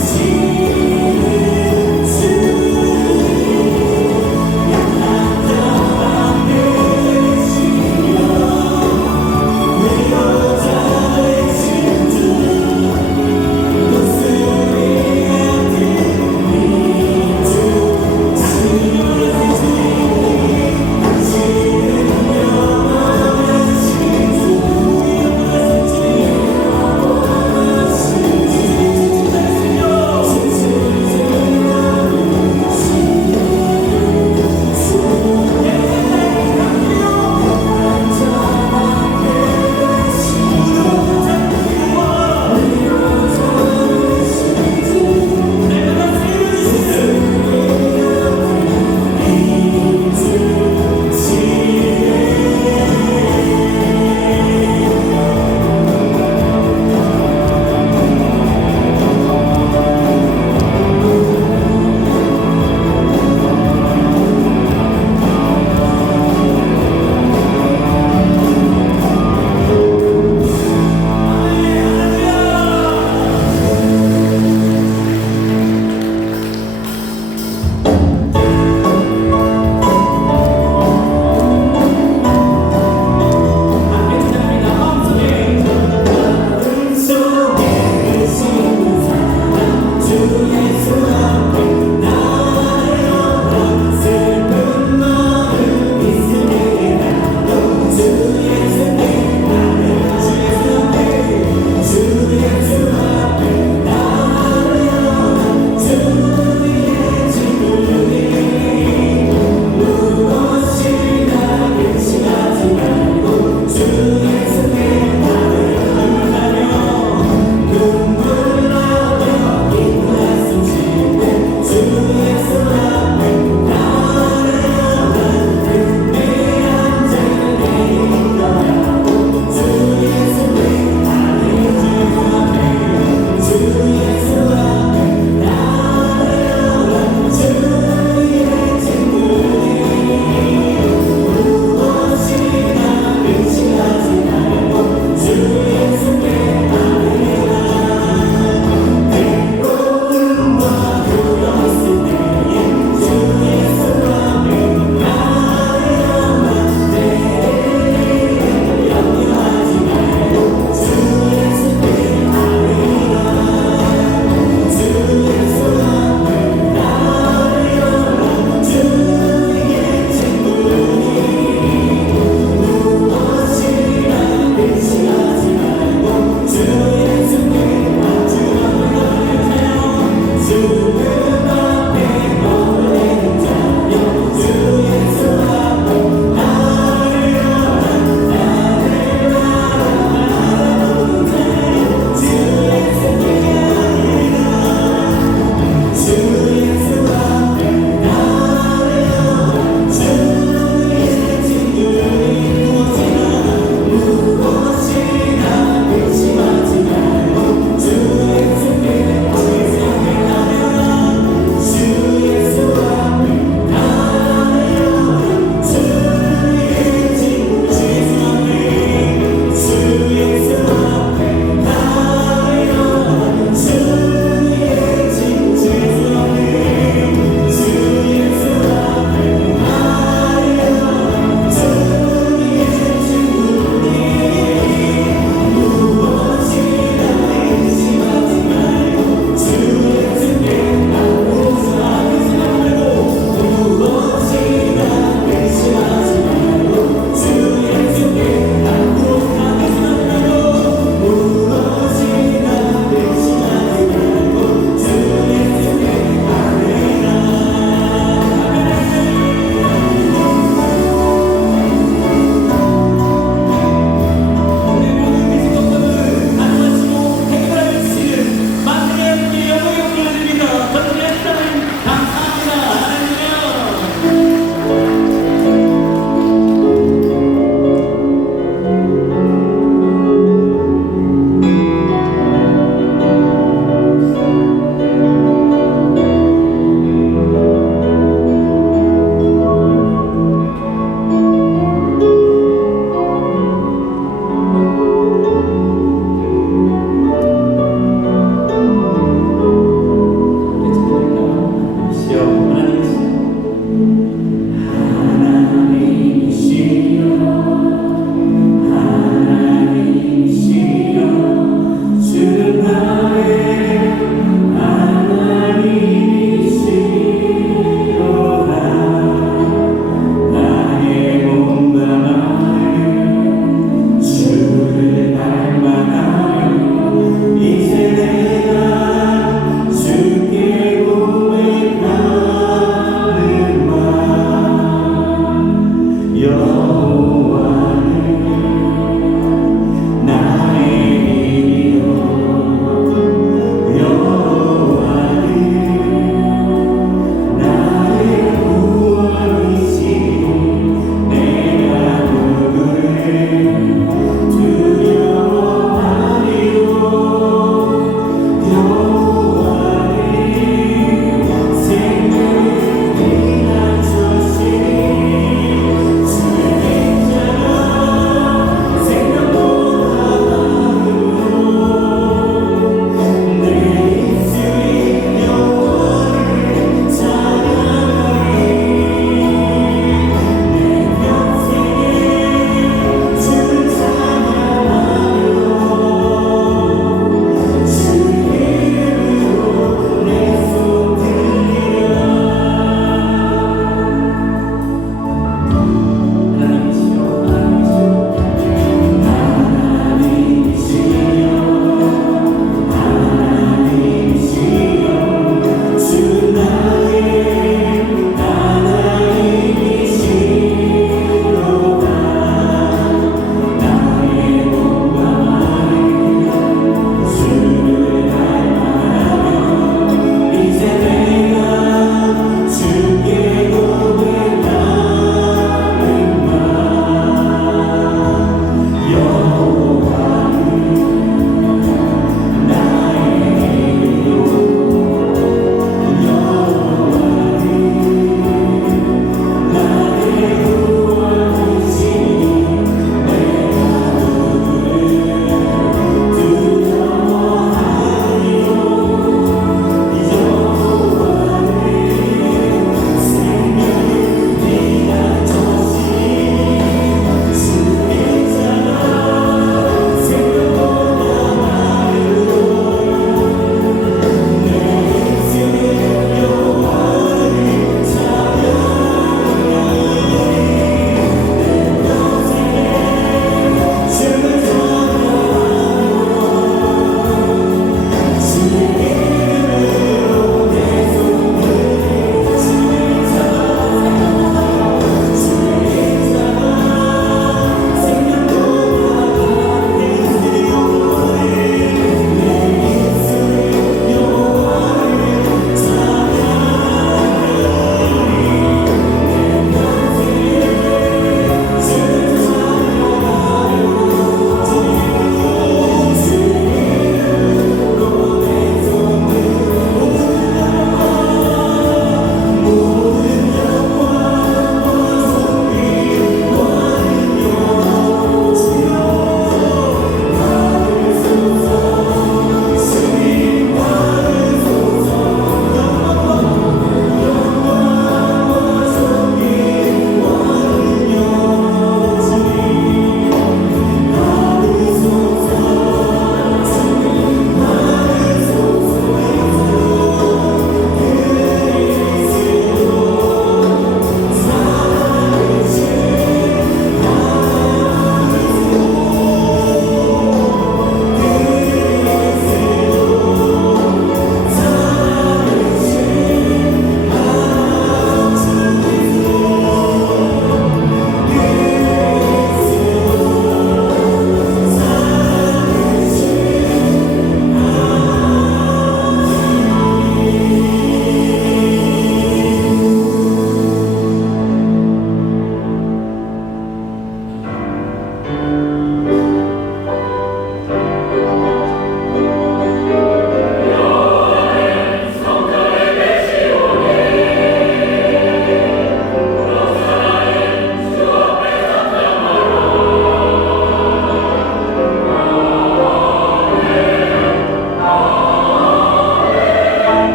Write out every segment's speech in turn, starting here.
See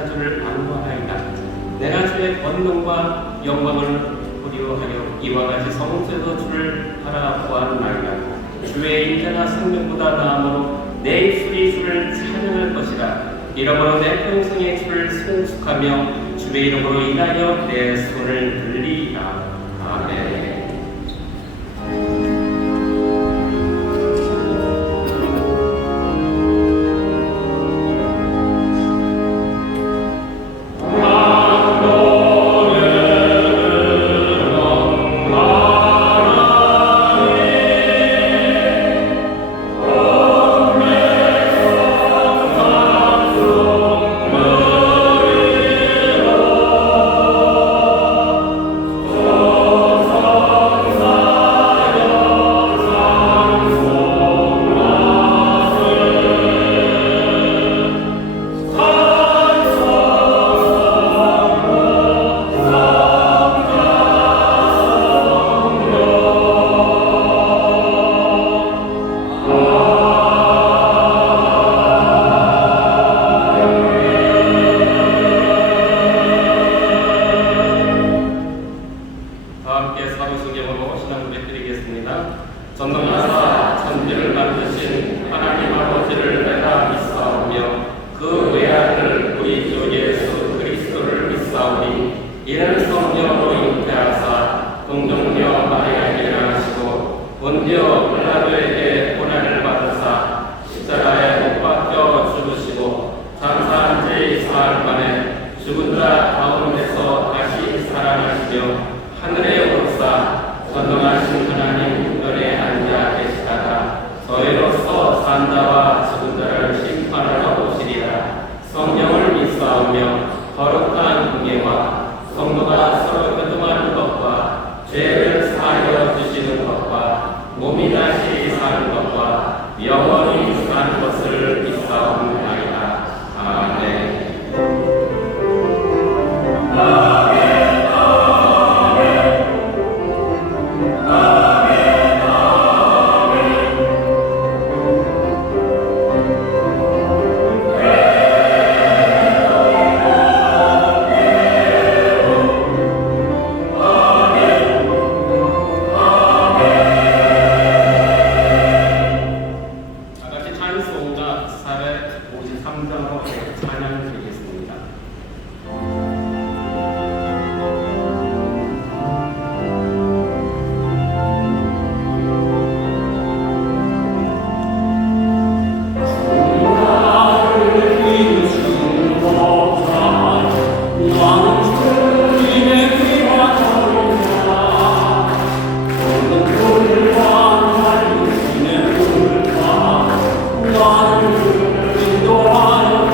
찾아주를 안구하나이다. 내가 주의 권능과 영광을 보리하여 이와 같이 성소에서 주를 바라보았나이다. 주의 인자나 생명보다 나음으로 내 입술이 주를 찬양할 것이라. 이러므로 내 평생에 주를 송축하며 주의 이름으로 인하여 내 손을 들리라. 아멘. 전능하사 천지를 만드신 하나님 아버지를 내가 믿사오며 그 외아들 우리 주 예수 그리스도를 믿사오니 이는 성령으로 잉태하사 동정녀 마리아에게 나시고 본디오 빌라도에게 고난을 받으사 십자가에 못 박혀 죽으시고 장사한 지 사흘 만에 죽은 자 가운데서 다시 살아나시며 하늘에 오르사 전능하신 하나님 우편에 앉아 계시다가 저희로서 산자와 죽은 자를 심판하러 오시리라. 성령을 믿사오며 거룩한 공예와 성도가 서로 교통하는 것과 죄를 사하여 주시는 것과 몸이 다시 사는 것과 영원히 사는 것을 믿사옵나이다. 아멘. 찬송가 453장으로 찬양을 드리겠습니다. 인도하여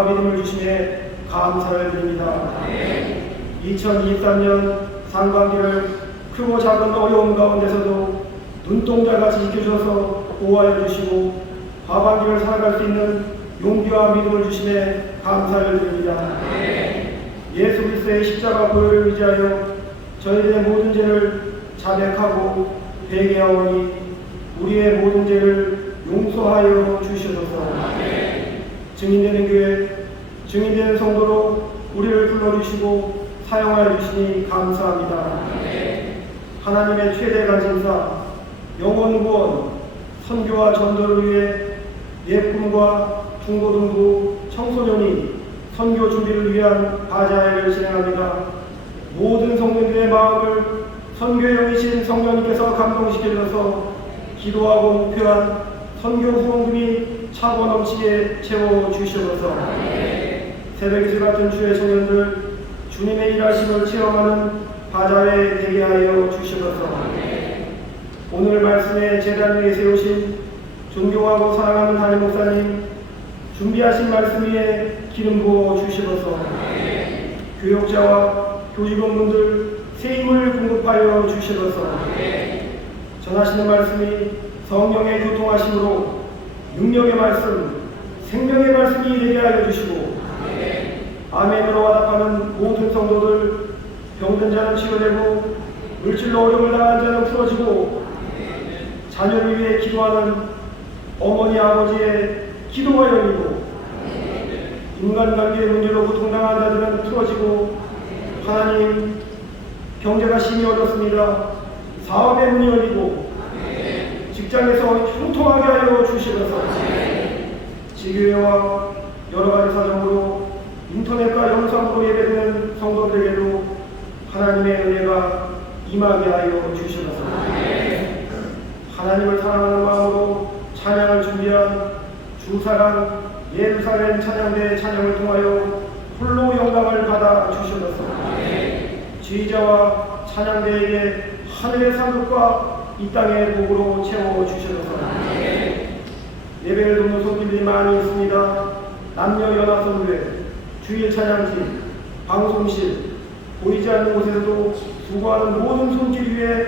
힘과 믿음을 주시에 감사를 드립니다. 2023년 상반기를 크고 작은 어려움 가운데서도 눈동자같이 지켜주셔서 보호하여 주시고 하반기를 살아갈 수 있는 용기와 믿음을 주시에 감사를 드립니다. 예수 그리스도의 십자가 보혈을 의지하여 저희들의 모든 죄를 자백하고 회개하오니 우리의 모든 죄를 용서하여 주시옵소서. 증인되는 교회, 증인되는 성도로 우리를 불러주시고 사용하여 주시니 감사합니다. 하나님의 최대 관심사, 영혼 구원, 선교와 전도를 위해 예품과 중고등부 청소년이 선교 준비를 위한 바자회를 진행합니다. 모든 성도들의 마음을 선교형이신 성령님께서 감동시켜주셔서 기도하고 목표한 선교 후원금이 차고 넘치게 채워주시옵소서. 새벽이슬 같은 주의 청년들 주님의 일하심을 체험하는 바자회에 되게 하여 주시옵소서. 오늘 말씀에 제단 위에 세우신 존경하고 사랑하는 담임 목사님 준비하신 말씀 위에 기름 부어 주시옵소서. 교역자와 교직원분들 새 힘을 공급하여 주시옵소서. 전하시는 말씀이 성령의 교통하심으로 능력의 말씀, 생명의 말씀이 되게 하여 주시고 아멘으로 화답하는 모든 성도들 병든 자는 치료되고 물질로 어려움을 당한 자는 풀어지고 자녀를 위해 기도하는 어머니 아버지의 기도가 열리고 인간관계의 문제로 고통당한 자들은 풀어지고 하나님 경제가 심히 어렵습니다. 사업의 문이 열리고 직장에서 형통하게 하여 주시옵소서. 지교회와 여러가지 사정으로 인터넷과 영상으로 예배드리는 성도들에게도 하나님의 은혜가 임하게 하여 주시옵소서. 하나님을 사랑하는 마음으로 찬양을 준비한 주사랑 예루살렘 찬양대 찬양을 통하여 홀로 영광을 받아 주시옵소서. 지휘자와 찬양대에게 하늘의 상급과 이 땅의 복으로 채워 주시옵소서. 예배를 돕는 손님들이 많이 있습니다. 남녀 연합 선교회, 주일 찬양팀, 방송실, 보이지 않는 곳에서도 수고하는 모든 손길 위에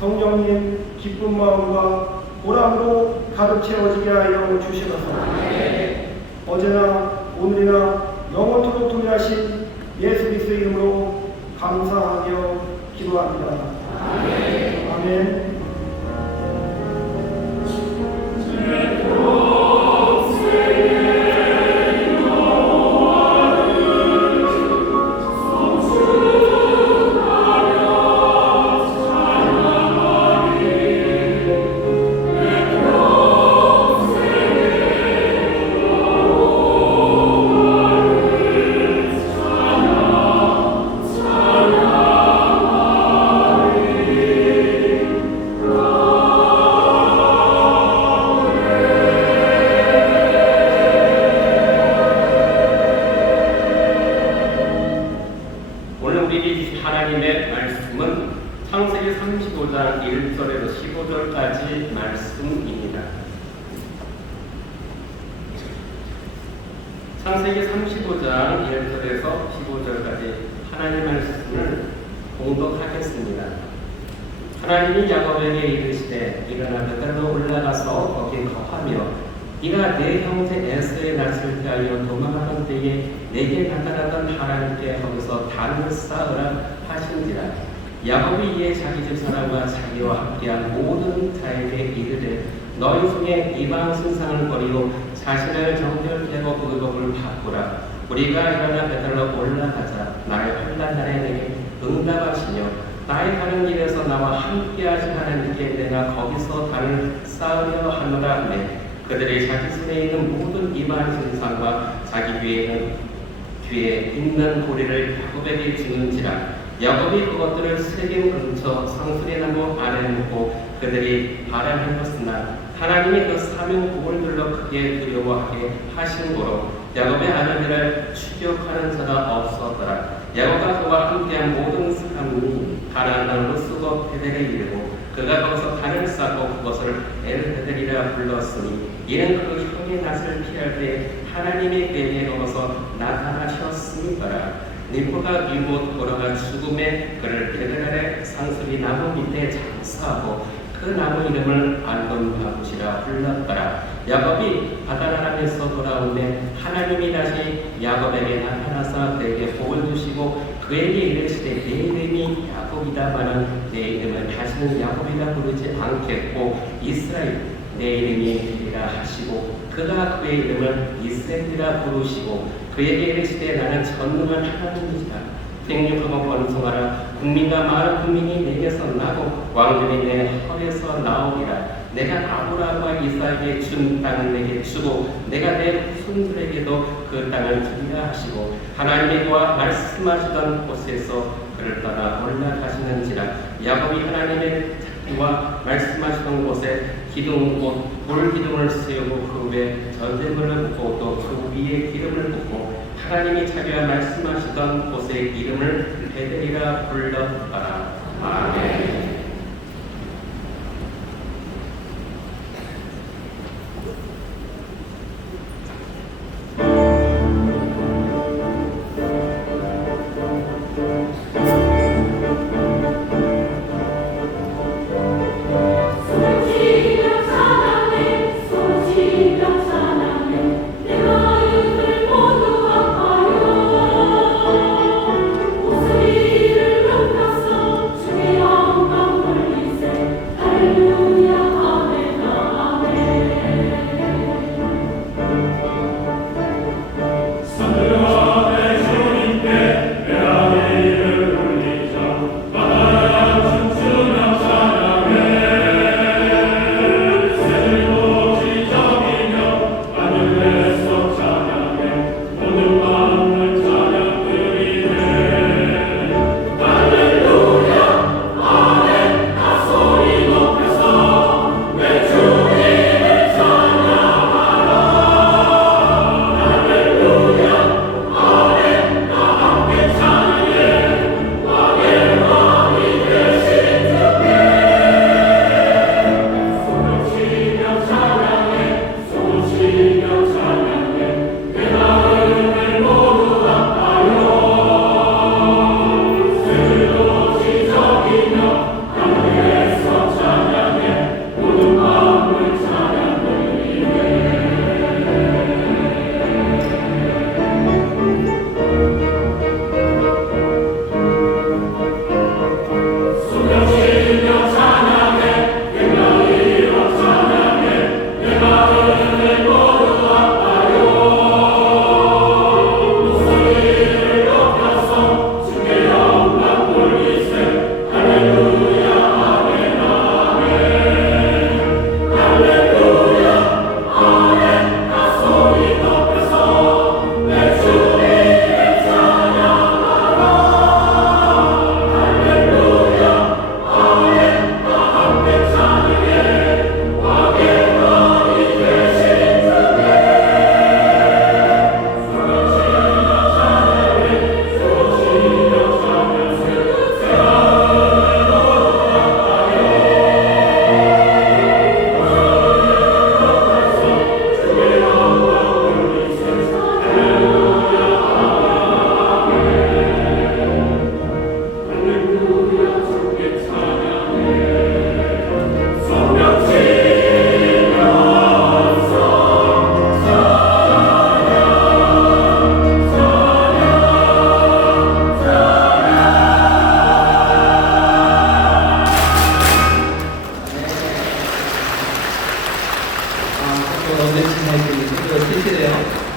성령님 기쁜 마음과 보람으로 가득 채워지게 하여 주시옵소서. 어제나 오늘이나 영원토록 동일하신 예수 그리스도의 이름으로 감사하며 기도합니다. 아멘. 하나님의 말씀은 창세기 35장 1절에서 15절까지 말씀입니다. 창세기 35장 1절에서 15절까지 하나님의 말씀을 공독하겠습니다. 하나님이 야곱에게 이르시되 일어나 베들로 올라가서 거기 거하며 네가 내 형제 에서의 낯을 피하여 도망하던 때에 내게 나타났던 하나님께 거기서 단을 쌓으라 하신지라. 야곱이 이에 자기 집 사람과 자기와 함께한 모든 자에게 이르되 너희 중에 이방 신상을 버리고 자신을 정결케 하고 의복을 바꾸라. 우리가 일어나 베들로 올라가자. 나의 환난 날에 내게 응답하시며 나의 가는 길에서 나와 함께하신 하나님께 내가 거기서 단을 쌓으려 하노라 하매 그들이 자기 손에 있는 모든 이방 신상과 자기 뒤에 있는 고리를 야곱에게 주는지라. 야곱이 그것들을 세겜 근처 상수리 나무 아래 놓고 그들이 바라보았으나 하나님이 그 사명복을 들러 크게 두려워하게 하신 거로 야곱의 아내들을 추격하는 자가 없었더라. 야곱과 그와 함께한 모든 사람이 가나안 땅으로 수고 베델에 이르고 그가 거기서 단을 쌓고 그것을 엘베델이라 불렀으니 이는 그 형의 낯을 피할 때 하나님의 계획으로서 나타나셨으니까라. 니포가 미못 돌아가 죽음에 그를 베들 아래 상수리 나무 밑에 장사하고 그 나무 이름을 알돈바굿이라 불렀더라. 야곱이 바다나람에서 돌아오매 하나님이 다시 야곱에게 나타나서 그에게 복을 주시고 그에게 이르시되 내 이름이 야곱이다마는 내 이름을 다시는 야곱이라 부르지 않겠고 이스라엘 내 이름이 되리라 하시고 그가 그의 이름을 이스라엘이라 부르시고 그에게 이르시되 나는 전능한 하나님이시라. 생육하고 번성하라. 국민과 많은 국민이 내게서 나고 왕들이 내 혀에서 나오리라. 내가 아브라함과 이삭에게 준 땅을 내게 주고 내가 내 후손들에게도 그 땅을 주리라 하시고 하나님의 도와 말씀하시던 곳에서 그를 떠나 올라가시는지라. 야곱이 하나님의 찾기와 말씀하시던 곳에 기둥 돌기둥을 세우고 그 위에 전대물을 붓고 또 그 위에 기름을 붓고 하나님이 자기와 말씀하시던 곳의 이름을 베델이라 불렀더라. 아멘.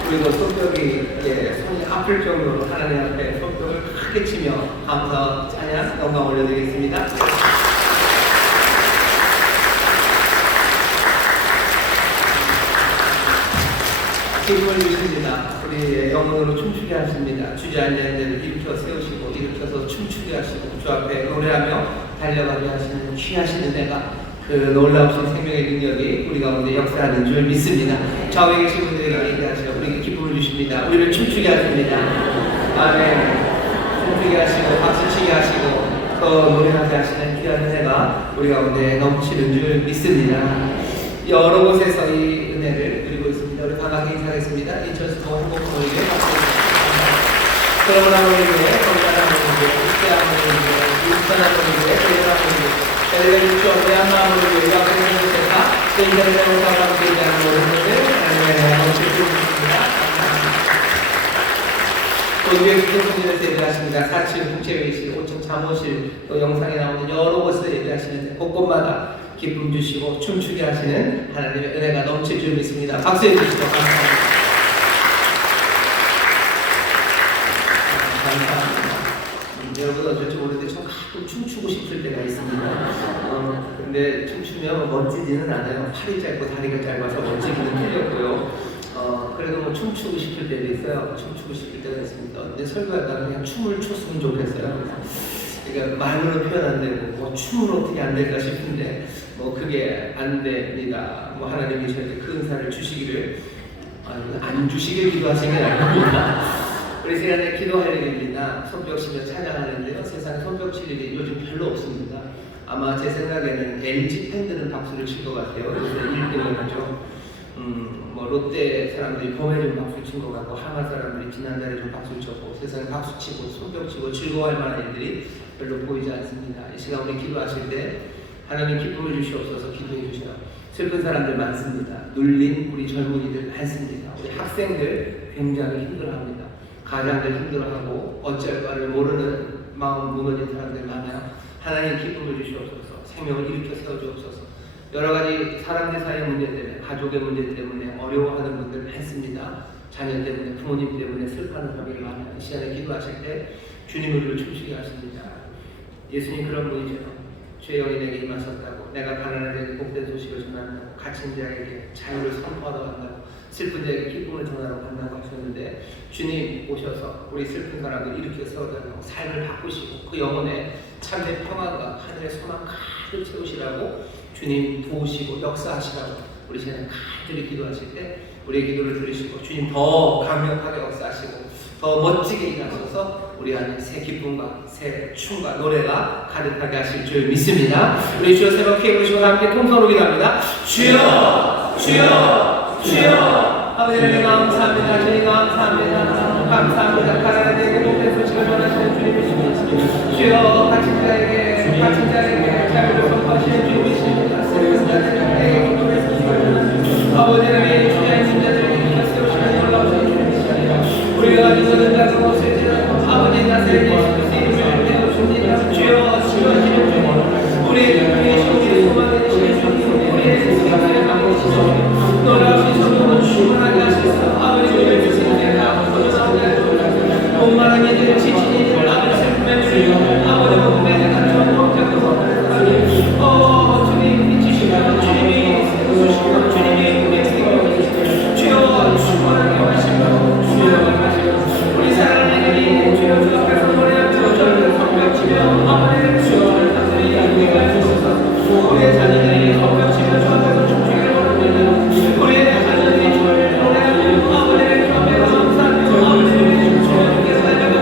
그리고 손뼉이 손이 아플 정도로 하나님 앞에 손뼉을 크게 치며 감사 찬양 영광 올려드리겠습니다. 힘을 주십니다. 우리 영혼으로 춤추게 하십니다. 주저앉은 자를 일으켜 세우시고 일으켜서 춤추게 하시고 주 앞에 노래하며 달려가게 하시는 취하시는 내가 그 놀라우신 생명의 능력이 우리 가운데 역사하는 줄 믿습니다. 좌우에 계신 분들에게 얘기하시고 우리에게 기쁨을 주십니다. 우리를 춤추게 하십니다. 아멘. 춤추게 하시고 박수치게 하시고 또 노래하게 하시는 귀한 은혜가 우리 가운데 넘치는 줄 믿습니다. 여러 곳에서 이 은혜를 누리고 있습니다. 우리 반갑게 인사하겠습니다. 인천수도 한국모임의 그러므로 모임의 건강한 모임의 특별한 모임의 인천한 모임의 대단한 모임의 벨레리쇼 대한마음을 위해 앞에 있는 데가 인간이라고 사람들이 대한 모임을 하나님의 축복드립니다. 또 200분 예배하십니다. 4층 국제회의실, 5층 잠옷실, 또 영상에 나오는 여러 곳에서 예배하시는데 곳곳마다 기쁨 주시고 춤추게 하시는 하나님의 은혜가 넘칠 줄 믿습니다. 박수해 주시고 감사합니다. 여러분 어쩔 줄 모르는데 저 가끔 춤추고 싶을 때가 있습니다. 근데 춤추면 멋지지는 않아요. 팔이 짧고 다리가 짧아서 멋지기는 틀렸고요. 그래도 뭐 춤추고 싶을 때도 있어요. 춤추고 싶을 때가 있습니다. 근데 설교하다가 그냥 춤을 췄으면 좋겠어요. 그러니까 말로 표현 안 되고 뭐 춤은 어떻게 안 될까 싶은데 뭐 그게 안 됩니다. 뭐 하나님이 저에게 그 은사를 주시기를 안 주시길 기도하신 게 아닙니다. 우리 시간에 기도할 일입니다. 손뼉 치며 찬양하는데요. 세상에 손뼉 칠 일이 요즘 별로 없습니다. 아마 제 생각에는 LG 팬들은 박수를 칠 것 같아요. 그래서 1등을 하죠. 뭐 롯데 사람들이 봄에 좀 박수 친 것 같고 하나 사람들이 지난달에 좀 박수 쳤고 세상에 박수 치고 손뼉 치고 즐거워할 만한 일들이 별로 보이지 않습니다. 이 시간 우리 기도하실 때 하나님 기쁨을 주시옵소서 기도해 주셔요. 슬픈 사람들 많습니다. 눌린 우리 젊은이들 많습니다. 우리 학생들 굉장히 힘들어합니다. 가장들 힘들어하고 어쩔 바를 모르는 마음 무너진 사람들 많아요. 하나님 기쁨을 주시옵소서. 생명을 일으켜 세워주옵소서. 여러 가지 사람들 사이의 문제 때문에 가족의 문제 때문에 어려워하는 분들 많습니다. 자녀 때문에 부모님 때문에 슬퍼하는 사람이 많아요. 이 시간에 기도하실 때 주님을 우리를 춤추게 하십니다. 예수님 그런 분이죠. 죄 영이 내게 임하셨다고 내가 가난한 자에게 복된 소식을 전한다고 갇힌 자에게 자유를 선포하러 간다고 슬픈 자에게 기쁨을 전하러 간다고 하셨는데 주님 오셔서 우리 슬픈 사람들 일으켜 세워달라고 삶을 바꾸시고 그 영혼에 참된 평안과 하늘의 소망 가득 채우시라고 주님 도우시고 역사하시라고 우리 시간에 간절히 기도하실 때 우리의 기도를 들으시고 주님 더 강력하게 역사하시고 더 멋지게 일하셔서 우리 안에 새 기쁨과 새 춤과 노래가 가득하게 하실 줄 믿습니다. 우리 주여 새롭게 부르시고 함께 통성으로 기도합니다. 주여 주여 주여 아버지 하나님 감사합니다. 주님 감사합니다. 감사합니다. 가난한 자에게 복된 소식을 전하시는 주님이십니다. 주여 갇힌 자에게 자유를 선포하시는 주님이십니다. 슬픈 자들에게 기쁨의 소식을 전하시는 아버지 하나님 주의 인자들에게 일으켜 세우시는 놀라우신 주님이십니다. 우리가 가지고 있는 것을 아버지 나사렛 예수 이름을 내어줍니다. 주여 치료하시는 주님 우리의 신기를 소망해 주시는 주님 우리의 생명을 바꾸시고 놀라우신 성령으로 충만하게 하셔서 아버지 우리를 주시는 데가 아버지 목마른 이들을 지친 이들을 아버지 슬픔에 주시고 아버지 목숨에 대한 전복적인 주님 미치시고 주님이 세우시고 주님이 우리의 생명을 주여 충만하게 하시고 충만하게 하시고 우리 사랑하는 주여 주 앞에서 노래하며 저를 성벽치며 아버지를 주여 하나님이 우리가 해주셔서 우리의 자녀들이 성벽치며 주 앞에서 춤추기를 원합니다. 우리의 자녀들이 주를 노래하며 아버지를 경배하며 감사하며 아버지를 주여 주께서 달려가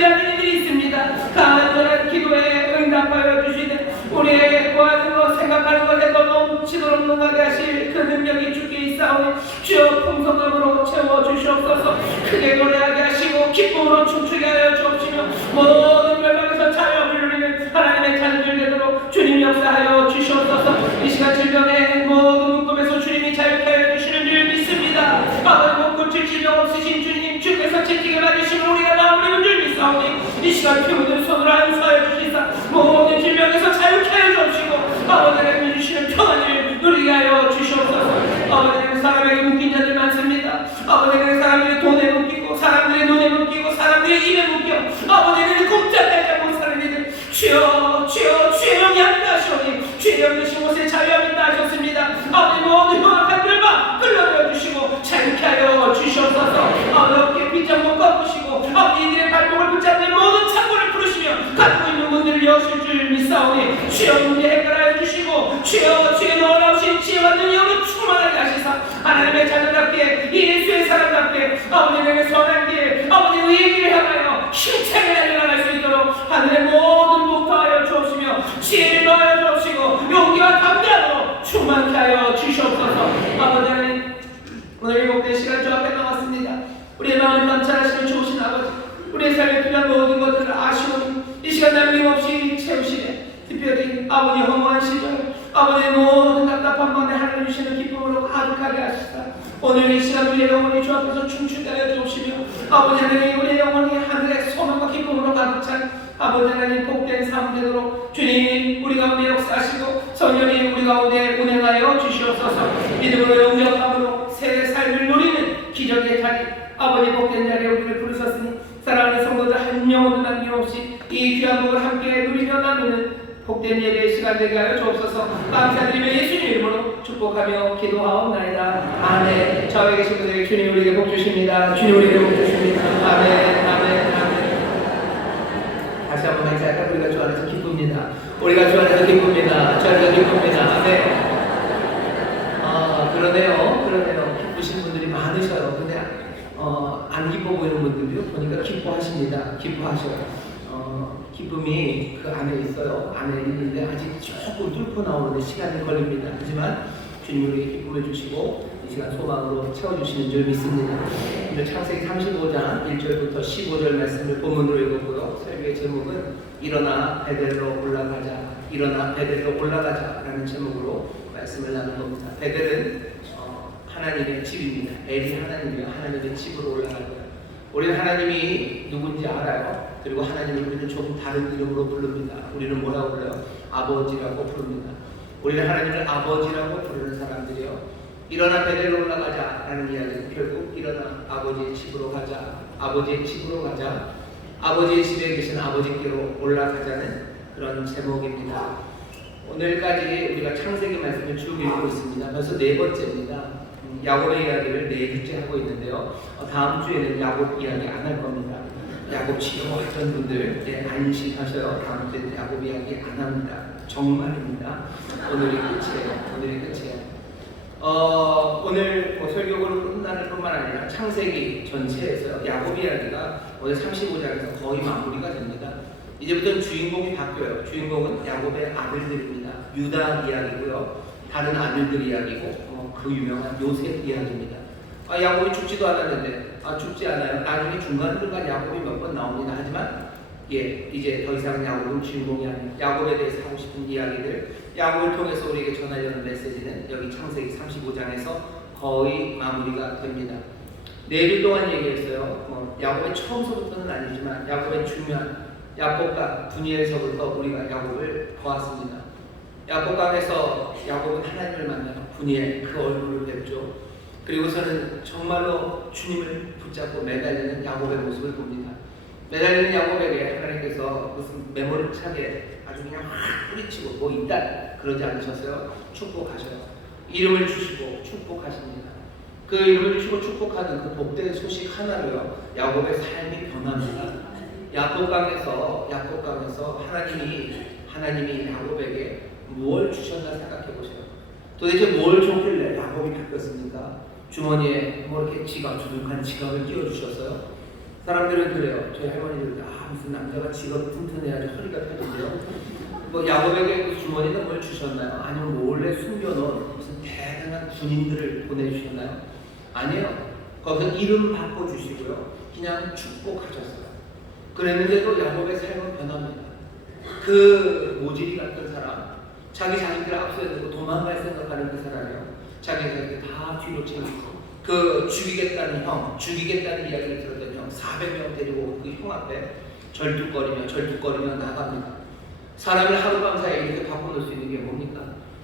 보이지 않는 일이 있습니다. 간절한 기도에 응답하여 주시되 우리의 구하는 것 생각하는 것에 더 넘치도록 능하게 하실 그 능력이 주께 있사오니 주여 풍성함으로 채워주시옵소서. 크게 노래하게 하시고 기쁨으로 춤추게 하여 주옵시며 모든 멸망에서 자유함을 누리는 하나님의 자녀들 되도록 주님 역사하여 주시옵소서. 이 시간 질병의 모든 묶음에서 주님이 자유케 하여 주시는 줄 믿습니다. 아버지 못 고칠 질병 없으신 주님 주께서 채찍을 맞으시면 우리가 나오는 줄 믿사오니 이 시간 피우는 손으로 안수하여 주시사 모든 질병에서 자유케 하여 주옵시고 아버지가 주시는 평안을 누리게 하여 주시옵소서. 아버지는 사람에게 묶인 자들 많습니다. 아버지는 사람들의 돈에 묶이고 사람들의 눈에 묶이고 사람들의 입에 묶여 아버지는 꼼짝달짝 못 사는 이들 주여 주여 주의 영이 아니다 하시오니 주의 영 되신 곳에 자유함이 있다 하셨습니다. 아버지 모든 흉악한 들과 끌어내어 주시고 자유케 하여 주시옵소서. 아버지 어깨 빗장 못 꺾으시고 아버지 이들의 발목을 붙잡는 모든 창고를 풀으시며 갖고 있는 문들을 여실 줄 믿사오니 주여 문제 해결하여 주시고 주여 주의 놀라우신 지혜와 능력으로 충만하게 하시사 하나님의 자녀답게 예수의 사람답게 아버지에게 선한 길 아버지 의의 길을 향하여 힘차게 달려나갈 수 있도록 하늘의 모든 목도하여 주옵시며 지혜를 넣어 주옵시고 용기와 담대함으로 충만케 하여 주시옵소서. 아버지 하나님 오늘 복된 시간 주 앞에 나왔습니다. 우리의 마음을 감찰하시는 좋으신 아버지 우리의 삶에 필요한 모든 것들을 아시오니 이 시간 남김없이 채우시네. 특별히 아버지 허무한 시절 아버지의 모든 답답한 마음에 하나님 주시는 기쁨으로 가득하게 하시사 오늘 이 시간 우리의 영혼이 주 앞에서 춤추게 하여 주옵시며 아버지 하나님 우리의 영혼이 하늘의 소망과 기쁨으로 가득 찬 아버지 하나님 복된 삶 되도록 주님 우리 가운데 역사하시고 성령이 우리 가운데 운행하여 주시옵소서. 믿음으로 영접함으로 새 삶을 누리는 기적의 자리 아버지 복된 자리에 우리를 부르셨으니 사랑하는 성도들 한 영혼도 남김없이 이 귀한 복을 함께 누리며 나누는 복된 예배의 시간 되게 하여 주옵소서. 감사드리며 예수님 이름으로 축복하며 기도하옵나이다. 아멘. 좌우에 계신 분들에게 주님 우리에게 복 주십니다. 주님 우리에게 복 주십니다. 아멘. 아멘. 아멘. 다시 한번 행사할까? 우리가 주 안에서 기쁩니다. 우리가 주 안에서 기쁩니다. 주 안에서 기쁩니다. 아멘. 그러네요. 기쁘신 분들이 많으셔요. 근데 안 기뻐 보이는 분들도 보니까 기뻐하십니다. 기뻐하셔요. 기쁨이 그 안에 있어요. 안에 있는데 아직 조금 뚫고 나오는데 시간이 걸립니다. 하지만 주님 우리에게 기쁨을 주시고 이 시간 소망으로 채워주시는 줄 믿습니다. 오늘 창세기 35장 1절부터 15절 말씀을 본문으로 읽었고요. 설교의 제목은 일어나 베델로 올라가자. 일어나 베델로 올라가자 라는 제목으로 말씀을 나눈 겁니다. 베델은 하나님의 집입니다. 엘이 하나님이요. 하나님의 집으로 올라갈 거예요. 우리는 하나님이 누군지 알아요. 그리고 하나님을 우리는 조금 다른 이름으로 부릅니다. 우리는 뭐라고 불러요? 아버지라고 부릅니다. 우리는 하나님을 아버지라고 부르는 사람들이요. 일어나 베델로 올라가자 라는 이야기는 결국 일어나 아버지의 집으로 가자. 아버지의 집으로 가자. 아버지의 집에 계신 아버지께로 올라가자는 그런 제목입니다. 오늘까지 우리가 창세기 말씀을 쭉 읽고 있습니다. 벌써 4번째입니다. 야곱의 이야기를 4주째 하고 있는데요. 다음 주에는 야곱 이야기 안 할 겁니다. 야곱 지겨워했던 분들 안심하셔요. 다음 주에는 야곱 이야기 안 합니다. 정말입니다. 오늘이 끝이에요. 오늘 설교로 끝나는 뿐만 아니라 창세기 전체에서 야곱 이야기가 오늘 35장에서 거의 마무리가 됩니다. 이제부터는 주인공이 바뀌어요. 주인공은 야곱의 아들들입니다. 유다 이야기고요. 다른 아들들 이야기고 그 유명한 요셉 이야기입니다. 야곱이 죽지도 않았는데 죽지 않아요. 나중에 중간중간 야곱이 몇 번 나옵니다. 하지만 이제 더 이상 야곱은 주인공이 아니에요. 야곱에 대해서 하고 싶은 이야기들 야곱을 통해서 우리에게 전하려는 메시지는 여기 창세기 35장에서 거의 마무리가 됩니다. 4주 동안 얘기했어요. 야곱의 처음서부터는 아니지만 야곱의 중요한 야곱강 분이엘서부터 우리가 야곱을 보았습니다. 야곱강에서 야곱은 하나님을 만나서 분이엘 그 얼굴을 뵙죠. 그리고서는 정말로 주님을 붙잡고 매달리는 야곱의 모습을 봅니다. 매달리는 야곱에게 하나님께서 무슨 매몰차게 아주 그냥 확 뿌리치고 뭐 있다 그러지 않으셨어요. 축복하셔요. 이름을 주시고 축복하십니다. 그 이름을 주시고 축복하는 그 복된 소식 하나로요 야곱의 삶이 변합니다. 야곱강에서 하나님이 야곱에게 무엇을 주셨나 생각해 보세요. 도대체 뭘 줬길래 야곱이 바뀌었습니까? 주머니에 뭐 이렇게 두둑한 지갑을 끼워 주셨어요? 사람들은 그래요. 저희 할머니들 무슨 남자가 직업 튼튼해야지 허리가 펴진대요. 뭐 야곱에게 주머니는 뭘 주셨나요? 아니면 몰래 숨겨놓은 무슨 대단한 군인들을 보내주셨나요? 아니에요. 거기서 이름 바꿔주시고요. 그냥 축복하셨어요. 그랬는데도 야곱의 삶은 변합니다. 그 모질이 같은 사람, 자기 자식들을 앞서두고 도망갈 생각하는 그 사람이요. 자기 자식들 다 뒤로 챙기고 그 죽이겠다는 형, 죽이겠다는 이야기를 들었던 형 400명 데리고 그 형 앞에 절뚝거리며 나갑니다. 사람을 하룻밤 사이에 이렇게 바꿔놓을 수 있는 게 뭡니까?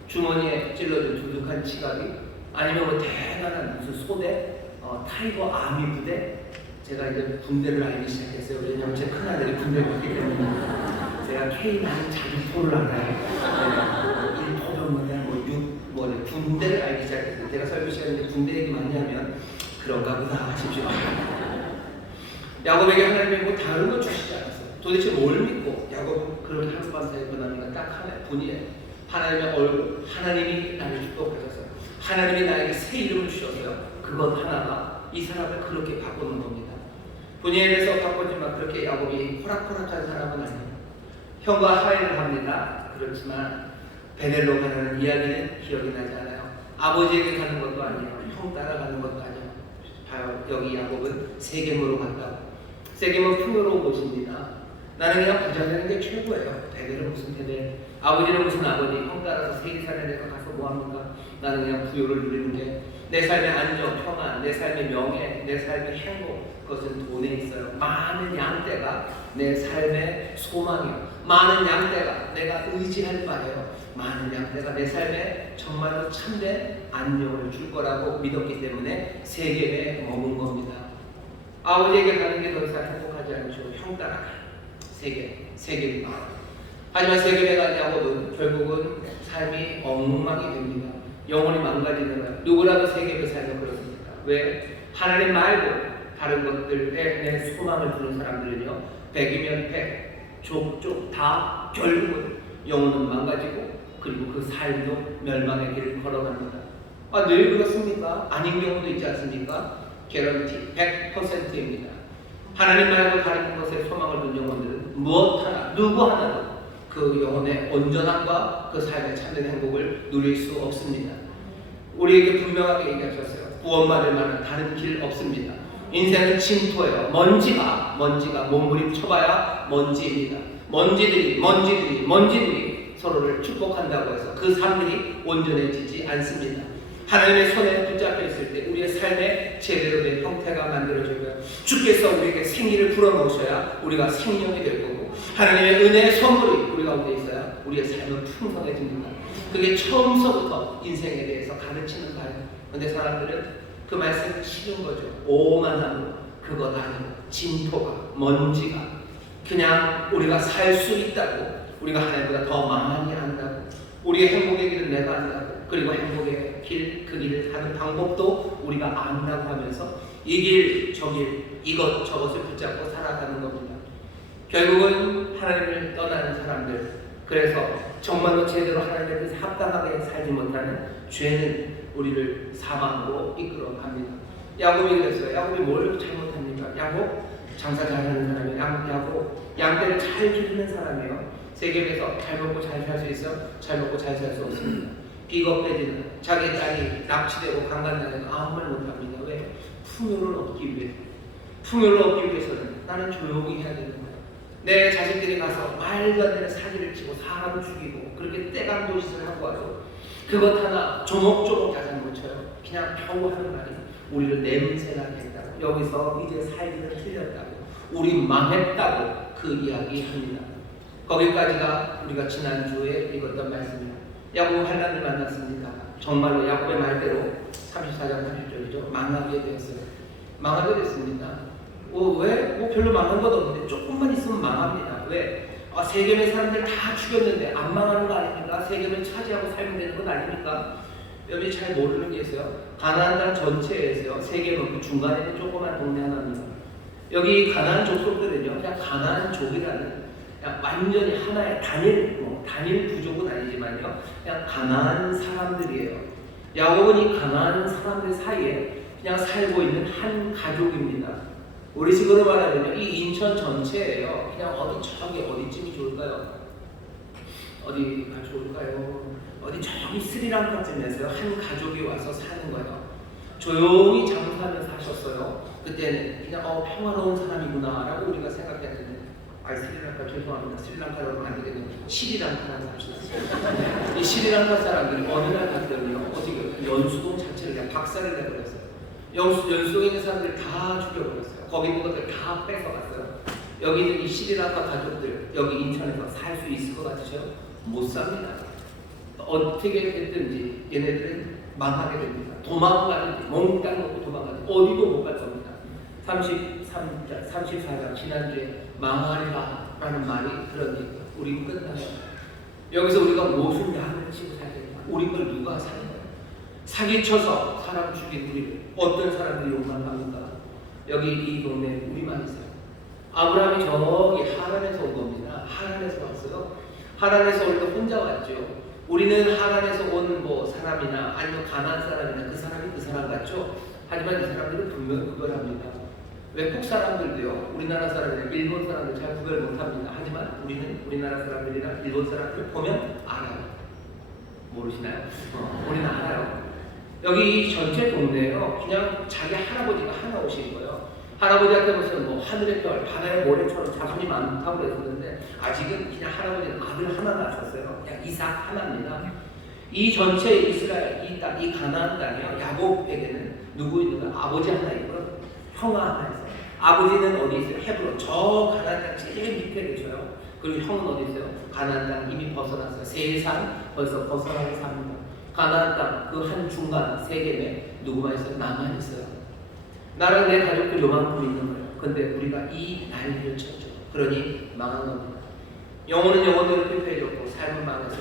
주머니에 찔러준 두둑한 지갑이 아니면 뭐 대단한 무슨 소대, 타이거 아미 부대. 제가 이제 군대를 알기 시작했어요. 왜냐하면 제 큰아들이 군대를 갔기 때문에 제가 K9 자주포를 알아요. 1포병 군대를 알기 시작했어요. 제가 설교 시간에 군대 얘기 많이 하면 그런가 보다 하십시오. 야곱에게 하나님이 뭐 다른 거 주시지 않았어요. 도대체 뭘 믿고 야곱은 그렇게 하룻밤 사이에 변합니까? 딱 하나뿐이에요. 하나님의 얼굴, 하나님이 나를 축복하셨어요. 하나님이 나에게 새 이름을 주셨어요. 그것 하나가 이 사람을 그렇게 바꾸는 겁니다. 분야에서 바꾸지만 그렇게 야곱이 호락호락한 사람은 아니에요. 형과 화해를 합니다. 그렇지만 베델로 가는 이야기는 기억이 나지 않아요. 아버지에게 가는 것도 아니에요. 형 따라가는 것도 아니에요. 봐요. 여기 야곱은 세겜으로 갔다고. 세겜은 풍요로운 곳입니다. 나는 그냥 부자 되는 게 최고예요. 베델은 무슨 베델? 아버지는 무슨 아버지? 형 따라서 세계산에 내가 가서 뭐합니까? 나는 그냥 부요를 누리는 게 내 삶의 안정, 평안, 내 삶의 명예, 내 삶의 행복, 그것은 돈에 있어요. 많은 양떼가 내 삶의 소망이에요. 많은 양떼가 내가 의지할 바예요. 많은 양떼가 내 삶에 정말로 참된 안녕을 줄 거라고 믿었기 때문에 세겜에 머문 겁니다. 아버지에게 가는 게 더 이상 행복하지 않죠. 형 따라가. 세겜. 하지만 세겜에 간 야곱은 결국은 삶이 엉망이 됩니다. 영혼이 망가지는 거예요. 누구라도 세겜에 살면 그렇습니다. 왜? 하나님 말고 다른 것들에 내 소망을 두는 사람들은요, 100이면 100, 족족 다 결국은 영혼은 망가지고 그리고 그 삶도 멸망의 길을 걸어갑니다. 늘 그렇습니까? 아닌 경우도 있지 않습니까? 개런티 100%입니다. 하나님 말고 다른 것에 소망을 둔 영혼들은 무엇 하나, 누구 하나도 그 영혼의 온전함과 그 삶의 참된 행복을 누릴 수 없습니다. 우리에게 분명하게 얘기하셨어요. 구원받을 만한 다른 길 없습니다. 인생은 진토예요. 먼지가 몸부림쳐봐야 먼지입니다. 먼지들이 서로를 축복한다고 해서 그 삶들이 온전해지지 않습니다. 하나님의 손에 붙잡혀 있을 때 우리의 삶에 제대로 된 형태가 만들어지고요. 주께서 우리에게 생기를 불어넣으셔야 우리가 생명이 될 거고, 하나님의 은혜의 선물이 우리 가운데 있어야 우리의 삶은 풍성해집니다. 그게 처음서부터 인생에 대해서 가르치는 바예요. 그런데 사람들은 그 말씀을 싫은 거죠. 오만함으로 그것 아니고 진토가, 먼지가, 그냥 우리가 살 수 있다고, 우리가 하나님보다 더 많이 안다고, 우리의 행복의 길은 내가 안다고, 그리고 행복의 길, 그 길을 가는 방법도 우리가 안다고 하면서 이 길, 저 길, 이것, 저것을 붙잡고 살아가는 겁니다. 결국은 하나님을 떠나는 사람들, 그래서 정말로 제대로 하나님의 뜻에 합당하게 살지 못하는 죄는 우리를 사망으로 이끌어 갑니다. 야곱이 그랬어요. 야곱이 뭘 잘못합니까? 야곱 장사 잘하는 사람이에요. 야곱 양떼를 잘 기르는 사람이에요. 세겜에서 잘 먹고 잘 살 수 있어? 잘 먹고 잘 살 수 없습니다. 비겁해지는, 자기 딸이 납치되고 강간당해도 아무 말 못합니다. 왜? 풍요를 얻기 위해. 풍요를 얻기 위해서는 나는 조용히 해야 되는 거예요. 내 자식들이 가서 말도 안 되는 사기를 치고 사람을 죽이고 그렇게 떼강도짓을 하고 와도 그것 하나 조목조목 자산 못 쳐요. 그냥 겨우 하는 말이 우리를 냄새나게 했다고, 여기서 이제 살기는 틀렸다고, 우리 망했다고 그 이야기 합니다. 거기까지가 우리가 지난주에 읽었던 말씀입니다. 야곱 환난을 만났습니다. 정말로 야곱의 말대로 34장 30절이죠. 망하게 되었어요. 망하게 됐습니다. 왜? 별로 망한 것 없는데 조금만 있으면 망합니다. 왜? 세겜의 사람들 다 죽였는데 안 망하는 거 아닙니까? 세겜을 차지하고 살면 되는 건 아닙니까? 여러분이 잘 모르는 게 있어요. 가나안 땅 전체에서요, 세겜은 그 중간에 있는 조그만 동네 하나입니다. 여기 가나안 족속들은요, 그냥 가나안족이라는 그냥 완전히 하나의 단일 부족은 아니지만요, 그냥 가나안 사람들이에요. 야곱은 이 가나안 사람들 사이에 그냥 살고 있는 한 가족입니다. 우리식으로 말하면 이 인천 전체예요. 그냥 저기 어디쯤이 좋을까요? 어디가 좋을까요? 어디 저기 스리랑카쯤에서 한 가족이 와서 사는 거예요. 조용히 장사하면서 사셨어요. 그때는 그냥 평화로운 사람이구나라고 우리가 생각했는데, 스리랑카 죄송합니다. 스리랑카라고 안 되겠네요. 시리랑카라고 합시다. 이 시리랑카 사람들이 어느 날 갔더니요, 어떻게 연수동 자체를 그냥 박살을 내버렸어요. 연수동에 있는 사람들 다 죽여버렸어요. 거기 있는 것들 다 뺏어갔어요. 여기 있는 이 시리랑카 가족들 여기 인천에서 살 수 있을 것 같으세요? 못 삽니다. 어떻게 됐든지 얘네들은 망하게 됩니다. 도망가는지 몽땅 놓고 도망가는지 어디도 못 갈 겁니다. 34장 지난주에 망하리라 라는 말이 그런 얘기예요. 우리 끝나요. 여기서 우리가 무슨 약을 치고 살야 됩니까? 우리 걸 누가 사는 거예요? 사기쳐서 사람 죽인 우리를 어떤 사람들이 욕망합니까? 여기 이 동네에 우리만 있어요. 아브라함이 저기 하란에서 온 겁니다. 하란에서 왔어요. 하란에서 올 때 혼자 왔죠. 우리는 하란에서 온 사람이나 아니면 가나안 사람이나 그 사람이 그 사람 같죠. 하지만 이 사람들은 분명히 구별합니다. 외국 사람들도요, 우리나라 사람이나 일본 사람들 잘 구별 못합니다. 하지만 우리는 우리나라 사람들이나 일본 사람들을 보면 알아요. 모르시나요? 우리는 알아요. 여기 전체 동네에요, 그냥 자기 할아버지가 하나 오신 거예요. 할아버지한테 무슨 하늘의 별, 바다의 모래처럼 자손이 많다고 그랬었는데, 아직은 그냥 할아버지는 아들 하나 낳으셨어요. 그냥 이삭 하나입니다. 이 전체 이스라엘, 이 땅, 이 가나안 땅이요, 야곱에게는 누구 있는가? 아버지 하나 있고요, 형아 하나 있어요. 아버지는 어디 있어요? 헤브론, 저 가나안 땅 제일 밑에 계셔요. 그리고 형은 어디 있어요? 가나안 땅 이미 벗어났어요. 세상 벌써 벗어나게 삽니다. 가나안 땅 그 한 중간 세겜에 누구만 있어요? 나만 있어요. 나랑 내 가족들 요만큼 있는 거예요. 근데 우리가 이 난리를 쳤죠. 그러니 망한 겁니다. 영혼은 영혼대로 피폐해졌고 삶은 망해서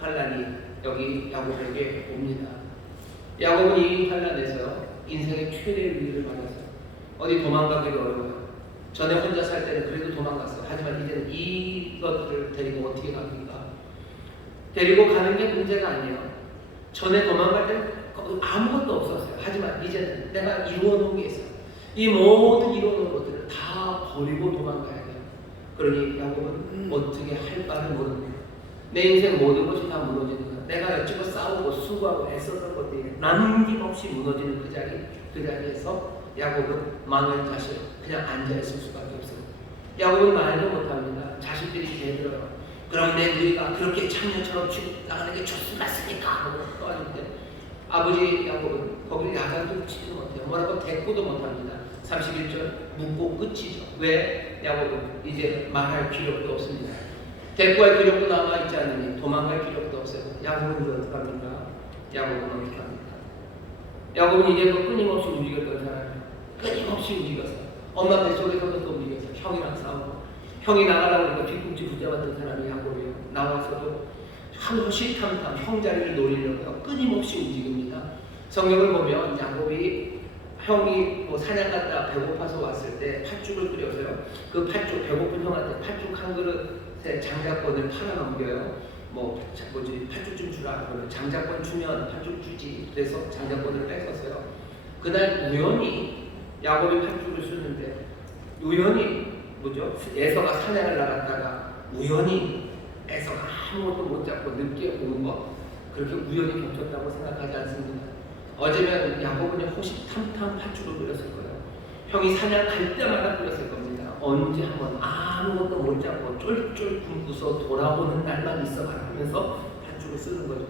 환란이 여기 야곱에게 옵니다. 야곱은 이 환란에서 인생의 최대의 위기를 받았어요. 어디 도망가기도 어려워요. 전에 혼자 살 때는 그래도 도망갔어요. 하지만 이제는 이것들을 데리고 어떻게 갑니까? 데리고 가는 게 문제가 아니에요. 전에 도망갈 때는 아무것도 없었어요. 하지만 이제는 내가 이루어놓은 게 있어요. 이 모든 이루어놓은 것들을 다 버리고 도망가야 돼요. 그러니 야곱은 어떻게 할 바를 모릅니다. 내 인생 모든 것이 다 무너지는 거예요. 내가 여지껏 싸우고 수고하고 애썼던 것들이 남김없이 무너지는 그 자리에서 야곱은 망을 자신 그냥 앉아있을 수밖에 없어요. 야곱은 말도 못합니다. 자식들이 대들어요. 그런데 우리가 그렇게 창녀처럼 나가는 게 좋습니까? 하고 떠하는데 아버지 야곱은 거기를 야단도 치지 못해요. 뭐라고 대꾸도 못합니다. 31절 묻고 끝이죠. 왜? 야곱은 이제 말할 필요도 없습니다. 대꾸할 필요도 남아있지 않으니 도망갈 필요도 없어요. 야곱은 이제 어떻게 합니까? 야곱은 어떻게 합니까? 야곱은 이제 끊임없이 움직였던 사람이에요. 끊임없이 움직였어요. 엄마 뱃속에서도 또 움직였어요. 형이랑 싸우고 형이 나가라고 하니까 뒤꿈치 붙잡았던 사람이 야곱이에요. 나와서도 호시탐탐 형자리를 노리려고 끊임없이 움직입니다. 성경을 보면 야곱이 형이 사냥 갔다 배고파서 왔을 때 팥죽을 끓여서요. 그 팥죽, 배고픈 형한테 팥죽 한 그릇에 장자권을 팔아넘겨요. 팥죽 좀 주라. 그러면 장자권 주면 팥죽 주지. 그래서 장자권을 뺏었어요. 그날 우연히 야곱이 팥죽을 쓰는데 우연히 에서가 사냥을 나갔다가 우연히 에서가 아무것도 못 잡고 늦게 오는 것, 그렇게 우연히 겹쳤다고 생각하지 않습니다. 어제면 야곱은 호시탐탐 팥죽을 끓였을 거예요. 형이 사냥 갈 때마다 끓였을 겁니다. 언제 한번 아무것도 못 잡고 쫄쫄 굶고서 돌아오는 날만 있어봐라 하면서 팥죽을 쓰는 거죠.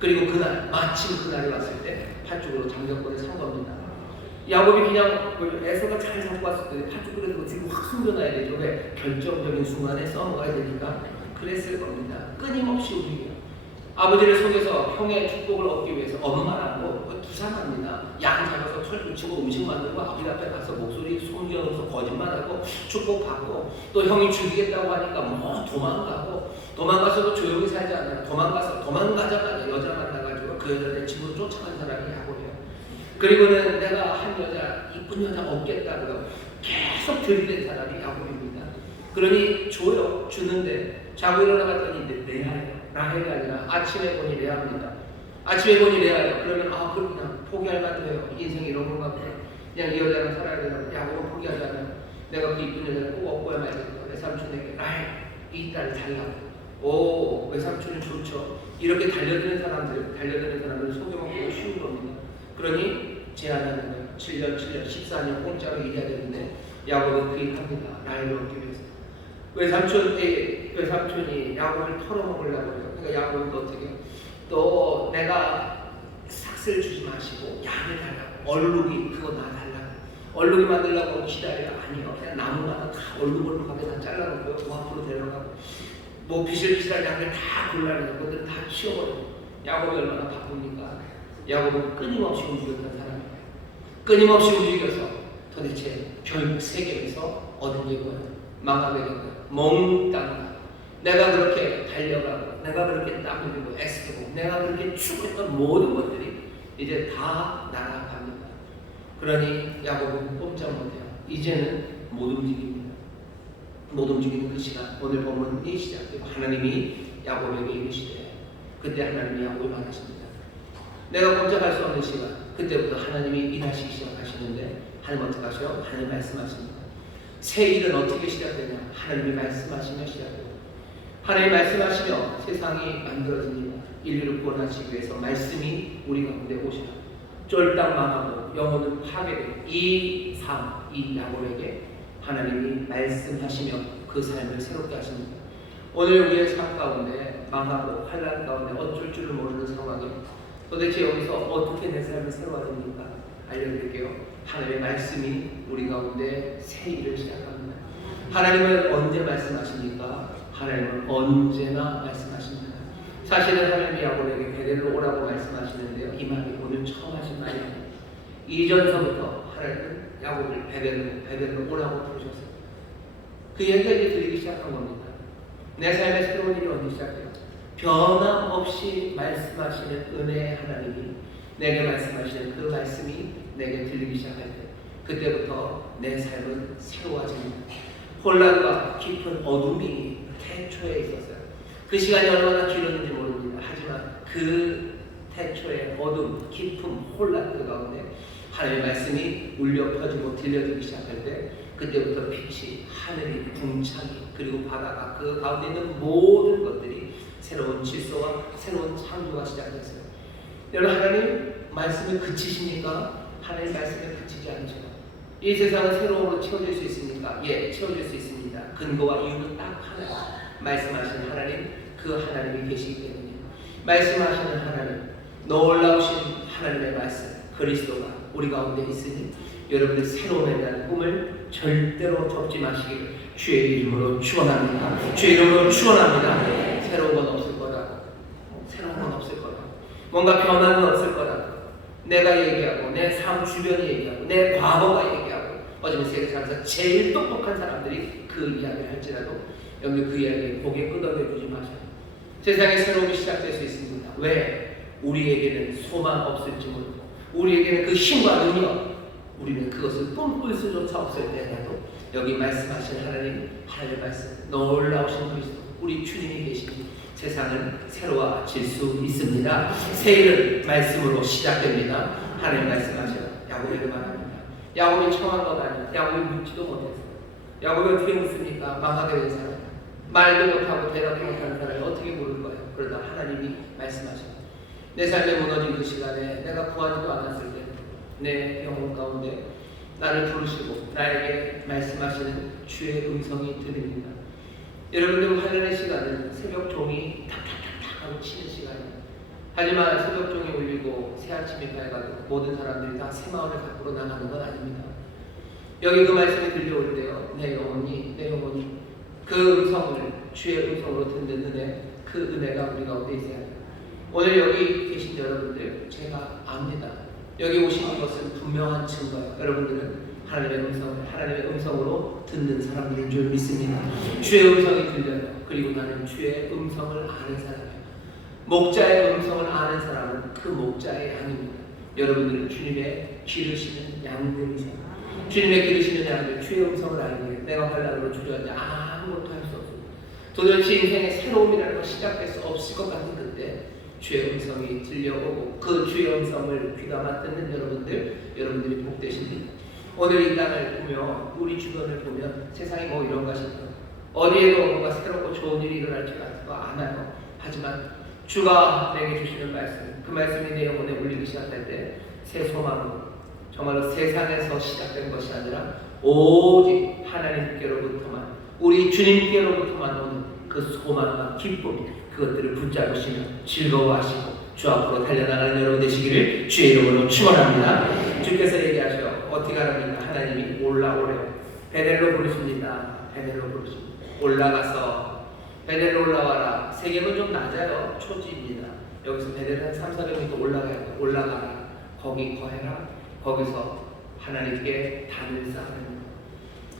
그리고 그날 마침 그날이 왔을 때 팥죽으로 장자권을 산 겁니다. 야곱이 그냥 에서가 잘 잡고 왔을 때 팥죽 끓여서 지금 확 숨겨놔야 되죠. 왜? 결정적인 순간에 써먹어야 되니까 그랬을 겁니다. 끊임없이 움직여요. 아버지를 속여서 형의 축복을 얻기 위해서 엄마라고 부산합니다. 양 잡아서 철 붙이고 음식 만들고 아버지 앞에 가서 목소리 숨겨놓고서 거짓말하고 축복받고 또 형이 죽이겠다고 하니까 도망가서도 조용히 살지 않아요. 도망가자마자 여자 만나가지고 그 여자를 집으로 쫓아간 사람이 야곱이에요. 그리고는 내가 한 여자, 이쁜 여자 얻겠다고요. 계속 들이댄 사람이 야곱입니다. 그러니 줘요. 주는데 자고 일어나봤더니 레아예요. 라헬이 아니라 아침에 보니 레아입니다. 아침에 보니 레아예요. 그러면 그럼 그냥 포기할 만도 해요. 인생이 이런 건가 보다. 그냥 이 여자랑 살아야 되나? 야곱은 포기하지 않아요. 내가 그 이쁜 여자를 꼭 얻고야 말겠다. 외삼촌에게 이 딸을 달라고. 오, 외삼촌은 좋죠. 이렇게 달려드는 사람들 속여먹기가 쉬운 겁니다. 그러니 제안하는 거예요. 7년, 14년 공짜로 일해야 되는데 야곱은 그입합니다. 라헬을 얻기 위해서. 외삼촌이 야곱을 털어먹으려고 해요. 그러니까 야곱은 어떻게 해요? 또 내가 삭스를 주지 마시고 양을 달라고. 얼룩이 그거 나 달라고. 얼룩이 만들려고 기다려. 아니요. 그냥 나무마다 다 얼룩얼룩하게 다 잘라놓고요. 그 앞으로 데려가고. 뭐 비실비실한 양을 다 골라내고 그것들 다 치워버려요. 야곱이 얼마나 바쁩니까? 야곱은 끊임없이 움직였던 사람이에요. 끊임없이 움직여서 도대체 별 세계에서 얻은 게 뭐예요? 망하게 된 거예요. 몽땅 내가 그렇게 달려가고 내가 그렇게 땀 흘리고 애쓰고 내가 그렇게 추구했던 모든 것들이 이제 다 날아갑니다. 그러니 야곱은 꼼짝 못해요. 이제는 못 움직입니다. 못 움직이는 그 시간, 오늘 본문이 시작되고 하나님이 야곱에게 이르시되 그때 하나님이 야곱을 말하십니다. 내가 꼼짝할 수 없는 시간, 그때부터 하나님이 일하시기 시작하시는데 하나님 어떻게 하셔요? 하나님 말씀하십니다. 새 일은 어떻게 시작되냐? 하나님이 말씀하시며 시작돼요. 하나님 말씀하시며 세상이 만들어집니다. 인류를 구원하시기 위해서 말씀이 우리 가운데 오시라. 쫄딱 망하고 영혼은 파괴되고 이 삶, 이 야곱에게 하나님이 말씀하시며 그 삶을 새롭게 하십니다. 오늘 우리의 삶 가운데 망하고 환난 가운데 어쩔 줄을 모르는 상황에 도대체 여기서 어떻게 내 삶을 새로워집니까? 알려드릴게요. 하나님의 말씀이 우리 가운데 새 일을 시작합니다. 하나님은 언제 말씀하십니까? 하나님은 언제나 말씀하십니다. 사실은 하나님이 야곱에게 베델로 오라고 말씀하시는데요. 이 말이 오늘 처음 하신 말이 아니에요. 이전서부터 하나님은 야곱을 베델로 오라고 부르셨어요. 그 얘기가 이제 들리기 시작한 겁니다. 내 삶의 새로운 일이 언제 시작돼요? 변함없이 말씀하시는 은혜의 하나님이 내게 말씀하시는 그 말씀이 내게 들리기 시작할 때 그때부터 내 삶은 새로워집니다. 혼란과 깊은 어둠이 태초에 있었어요. 그 시간이 얼마나 길었는지 모릅니다. 하지만 그 태초의 어둠, 깊은 혼란 그 가운데 하나님의 말씀이 울려 퍼지고 들려지기 시작할 때 그때부터 빛이, 하늘이, 궁창이 그리고 바다가 그 가운데 있는 모든 것들이 새로운 질서와 새로운 창조가 시작됐어요. 여러분, 하나님 말씀에 그치십니까? 하나님 말씀에 그치지 않죠. 이 세상은 새로움으로 채워질 수 있습니까? 예, 채워질 수 있습니다. 근거와 이유는 딱 하나. 말씀하시는 하나님, 그 하나님이 계시기 때문에 말씀하시는 하나님, 놀라우신 하나님의 말씀, 그리스도가 우리 가운데 있으니 여러분들 새로움에 대한 꿈을 절대로 접지 마시기를 주의 이름으로 축원합니다. 주의 이름으로 축원합니다. 새로운 건 없을 거라고. 새로운 건 없을 거라고. 뭔가 변화는 없을 거라고. 내가 얘기하고 내 삶 주변이 얘기하고 내 과거가 얘기하고 어쩌면 세상에서 제일 똑똑한 사람들이 그 이야기를 할지라도 여러분 그 이야기에 고개 끄덕여주지 마세요. 세상에 새로움이 시작될 수 있습니다. 왜? 우리에게는 소망 없을지 모르고 우리에게는 그 힘과 능력 우리는 그것을 꿈꿀 수조차 없을 때라도 여기 말씀하신 하나님의 말씀 놀라우신 그리스도 우리 주님이 계시니 세상은 새로워질 수 있습니다. 새 일은 말씀으로 시작됩니다. 하나님 말씀하셔요. 야곱에게 말합니다. 야곱이 청한 것 아니에요. 야곱이 묻지도 못했어요. 야곱이 어떻게 묻습니까? 망하게 된 사람, 말도 못하고 대답도 못하는 사람이 어떻게 물을 거예요? 그러다 하나님이 말씀하셔요. 내 삶에 무너진 그 시간에 내가 구하지도 않았을 때 내 영혼 가운데 나를 부르시고 나에게 말씀하시는 주의 음성이 들립니다. 여러분들 환란의 시간은 새벽 종이 탁탁탁탁 하고 치는 시간이에요. 하지만 새벽 종이 울리고 새 아침이 밝아도 모든 사람들이 다 새 마을을 밖으로 나가는 건 아닙니다. 여기 그 말씀이 들려올 때요, 내 영혼이 그 음성을 주의 음성으로 듣는 은혜, 그 은혜가 우리 가운데 있어야 해요. 오늘 여기 계신 여러분들 제가 압니다. 여기 오신 것은 분명한 증거예요. 여러분들은 하나님의 음성으로 듣는 사람들인 줄 믿습니다. 주의 음성이 들려요. 그리고 나는 주의 음성을 아는 사람이에요. 목자의 음성을 아는 사람은 그 목자의 양입니다. 여러분들은 주님의 기르시는 양들이세요. 주님의 기르시는 양들, 주의 음성을 알고 내가 환난으로 주저앉아 아무것도 할 수 없습니다. 도대체 인생의 새로움이라는 걸 시작할 수 없을 것 같은 그때 주의 음성이 들려오고 그 주의 음성을 귀담아 듣는 여러분들이 복되십니다. 오늘 이 땅을 보며 우리 주변을 보면 세상이 뭐 이런가 싶어요. 어디에도 뭔가 새롭고 좋은 일이 일어날 것 같지가 않아요. 하지만 주가 내게 주시는 말씀, 그 말씀이 내 영혼에 울리기 시작할 때 새 소망으로 정말로 세상에서 시작된 것이 아니라 오직 하나님께로부터만, 우리 주님께로부터만 오는 그 소망과 기쁨, 그것들을 붙잡으시며 즐거워하시고 주 앞으로 달려나가는 여러분 되시기를 주의 이름으로 축원합니다. 주께서 얘기하셔. 어떻게 하랍니까? 하나님이 올라오래요. 베델로 부르십니다. 베델로 부르십니다. 올라가서 베델로 올라와라. 세계는 좀 낮아요. 초지입니다. 여기서 베델 한 300~400m 올라가야 돼. 올라가라. 거기 거해라. 거기서 하나님께 단을 쌓아냅니다.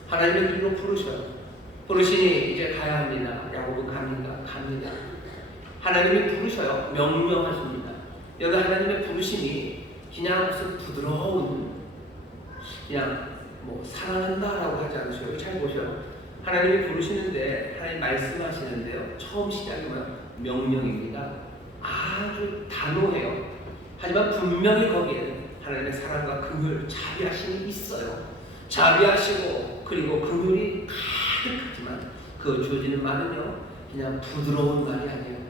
하나님의 길로 부르셔요. 부르시니 이제 가야 합니다. 야곱은 갑니다. 갑니다. 하나님이 부르셔요. 명령하십니다. 여기 하나님의 부르심이 그냥 무슨 부드러운 그냥 뭐 사랑한다라고 하지 않으셔요. 잘 보셔요. 하나님이 부르시는데 하나님 말씀하시는데요. 처음 시작이 뭐야? 명령입니다. 아주 단호해요. 하지만 분명히 거기에는 하나님의 사랑과 긍휼, 자비하심이 있어요. 자비하시고 그리고 긍휼이 가득하지만 그 주어지는 말은요, 그냥 부드러운 말이 아니에요.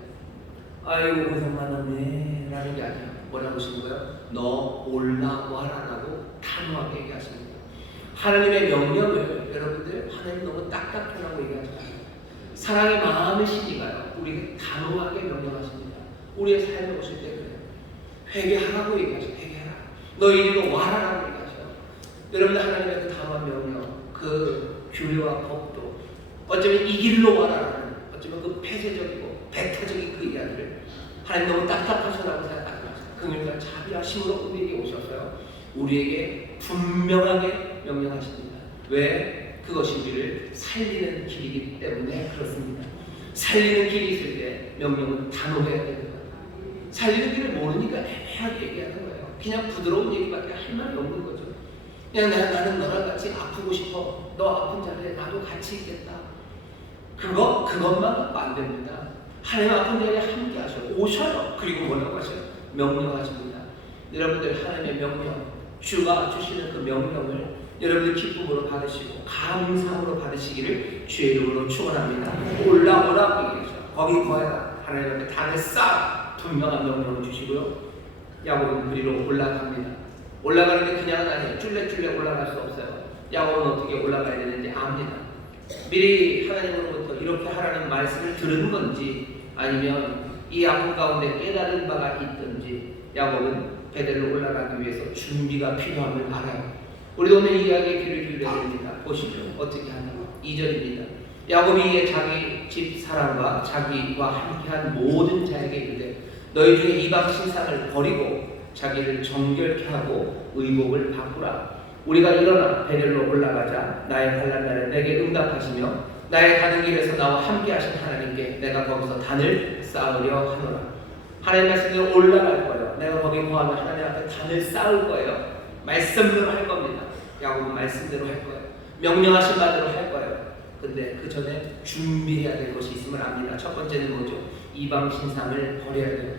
아이고 고생 많았네 라는 게 아니에요. 뭐라고 하시는 거예요? 너 올라와라 라고 단호하게 얘기하십니다. 하나님의 명령을 여러분들, 하나님 너무 딱딱하라고 얘기하지 않아요. 사랑의 마음의 신이가요, 우리에게 단호하게 명령하십니다. 우리의 삶에 오실 때 그래요. 회개하라고 얘기하셔요. 회개하라. 너 이리로 와라라고 얘기하셔요. 여러분들 하나님의 그 단호한 명령, 그 규례와 법도 어쩌면 이 길로 와라라는, 어쩌면 그 폐쇄적이고 배타적인 그 이야기를 하나님 너무 답답하시다고 생각하지 마세요. 긍휼과 자비하심으로 우리에게 오셔서요, 우리에게 분명하게 명령하십니다. 왜? 그것이 우리를 살리는 길이기 때문에 그렇습니다. 살리는 길이 있을 때 명령은 단호해야 되는 거예요. 살리는 길을 모르니까 애매하게 얘기하는 거예요. 그냥 부드러운 얘기밖에 할 말이 없는 거죠. 그냥 나는 너랑 같이 아프고 싶어. 너 아픈 자리에 나도 같이 있겠다. 그것만 갖고 안 됩니다. 하나님 아픈 자리에 함께 하셔. 오셔요. 그리고 뭐라고 하셔요? 명령하십니다. 여러분들 하나님의 명령, 주가 주시는 그 명령을 여러분들 기쁨으로 받으시고 감사함으로 받으시기를 주의 이름으로 축원합니다. 올라오라고 얘기하셔. 거기 거해라. 하나님 앞에 단을 쌓아 분명한 명령을 주시고요. 야곱은 그리로 올라갑니다. 올라가는데 그냥은 아니에요. 쫄래쫄래 올라갈 수 없어요. 야곱은 어떻게 올라가야 되는지 압니다. 미리 하나님으로부터 이렇게 하라는 말씀을 들은 건지, 아니면 이 야곱 가운데 깨달은 바가 있든지, 야곱은 베델로 올라가기 위해서 준비가 필요함을 알아요. 우리도 오늘 이 이야기에 귀를 기울여야 됩니다. 보시죠. 어떻게 하나? 2절입니다. 야곱이 자기 집 사람과 자기와 함께한 모든 자에게 이르되 너희 중에 이방 신상을 버리고 자기를 정결케 하고 의복을 바꾸라. 우리가 일어나 베델로 올라가자. 나의 환난 날에 내게 응답하시며 나의 가는 길에서 나와 함께 하신 하나님께 내가 거기서 단을 쌓으려 하노라. 하나님 말씀대로 올라갈 거예요. 내가 거기 거하면 하나님 앞에 단을 쌓을 거예요. 말씀대로 할 겁니다. 야곱은 말씀대로 할 거예요. 명령하신 바대로 할 거예요. 근데 그 전에 준비해야 될 것이 있음을 압니다. 첫 번째는 뭐죠? 이방 신상을 버려야 돼요.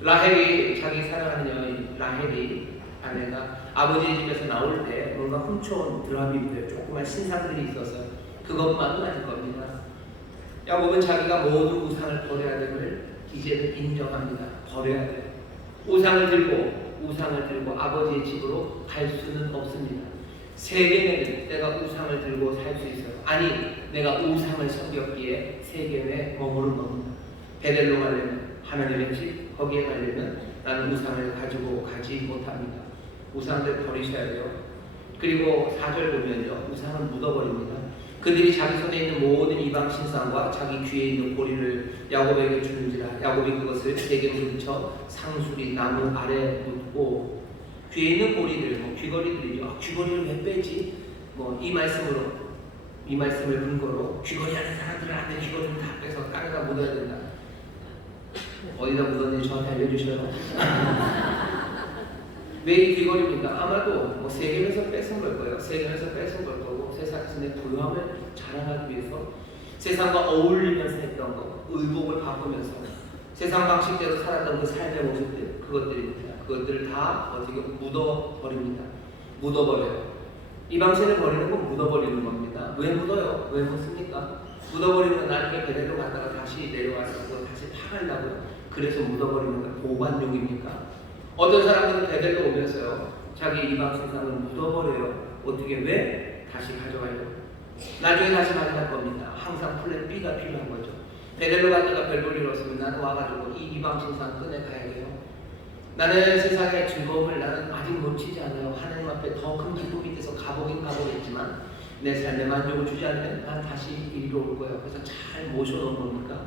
라헬이, 자기 사랑하는 여인 라헬이, 아내가 아버지 집에서 나올 때 뭔가 훔쳐온 드라빔들, 조그만 신상들이 있어서 그것만은 아닐 겁니다. 야곱은 자기가 모든 우상을 버려야 됨을 이제는 인정합니다. 버려야 돼요. 우상을 들고 아버지의 집으로 갈 수는 없습니다. 세겜에는 내가 우상을 들고 살 수 있어요. 아니, 내가 우상을 섬겼기에 세겜에 머무른 겁니다. 베델로 가려면, 하나님의 집 거기에 가려면 나는 우상을 가지고 가지 못합니다. 우상들 버리셔야 돼요. 그리고 4절 보면요, 우상은 묻어버립니다. 그들이 자기 손에 있는 모든 이방 신상과 자기 귀에 있는 고리를 야곱에게 주는지라. 야곱이 그것을 세게 묻혀 상수리 나무 아래 묻고, 귀에 있는 고리들, 귀걸이들이죠. 귀걸이를 왜 빼지? 이 말씀을 근거로 귀걸이 하는 사람들은 안 돼. 귀걸이를 다 빼서 땅에다 묻어야 된다. 어디다 묻었는지 저한테 알려주셔요. 왜 이 귀걸이입니까? 아마도 세겜에서 뺏은 걸 거예요. 세겜에서 뺏은 걸 거고, 세상에서 내 부유함을 자랑하기 위해서 세상과 어울리면서 했던 거, 의복을 바꾸면서 세상 방식대로 살았던 그 삶의 모습들, 그것들입니다. 그것들을 다 어떻게 묻어버립니다. 묻어버려요. 이방신을 버리는 건 묻어버리는 겁니다. 왜 묻어요? 왜 묻습니까? 묻어버리는 건 나중에 베델로 갔다가 다시 내려와서 그거 다시 파가려고요. 그래서 묻어버리는 건 보관용입니까? 어떤 사람들은 베델로 오면서요, 자기 이방신상을 묻어버려요. 어떻게, 왜? 다시 가져가려고. 나중에 다시 가져갈 겁니다. 항상 플랜 B가 필요한 거죠. 베델로 갔다가 별 볼 일 없으면 나는 와가지고 이 이방신상 꺼내가야 돼요. 나는 세상의 즐거움을 나는 아직 놓치지 않아요. 하나님 앞에 더 큰 기쁨 밑에서 가보긴 가보겠지만 내 삶에 만족을 주지 않으면 난 다시 이리로 올 거예요. 그래서 잘 모셔놓은 겁니까?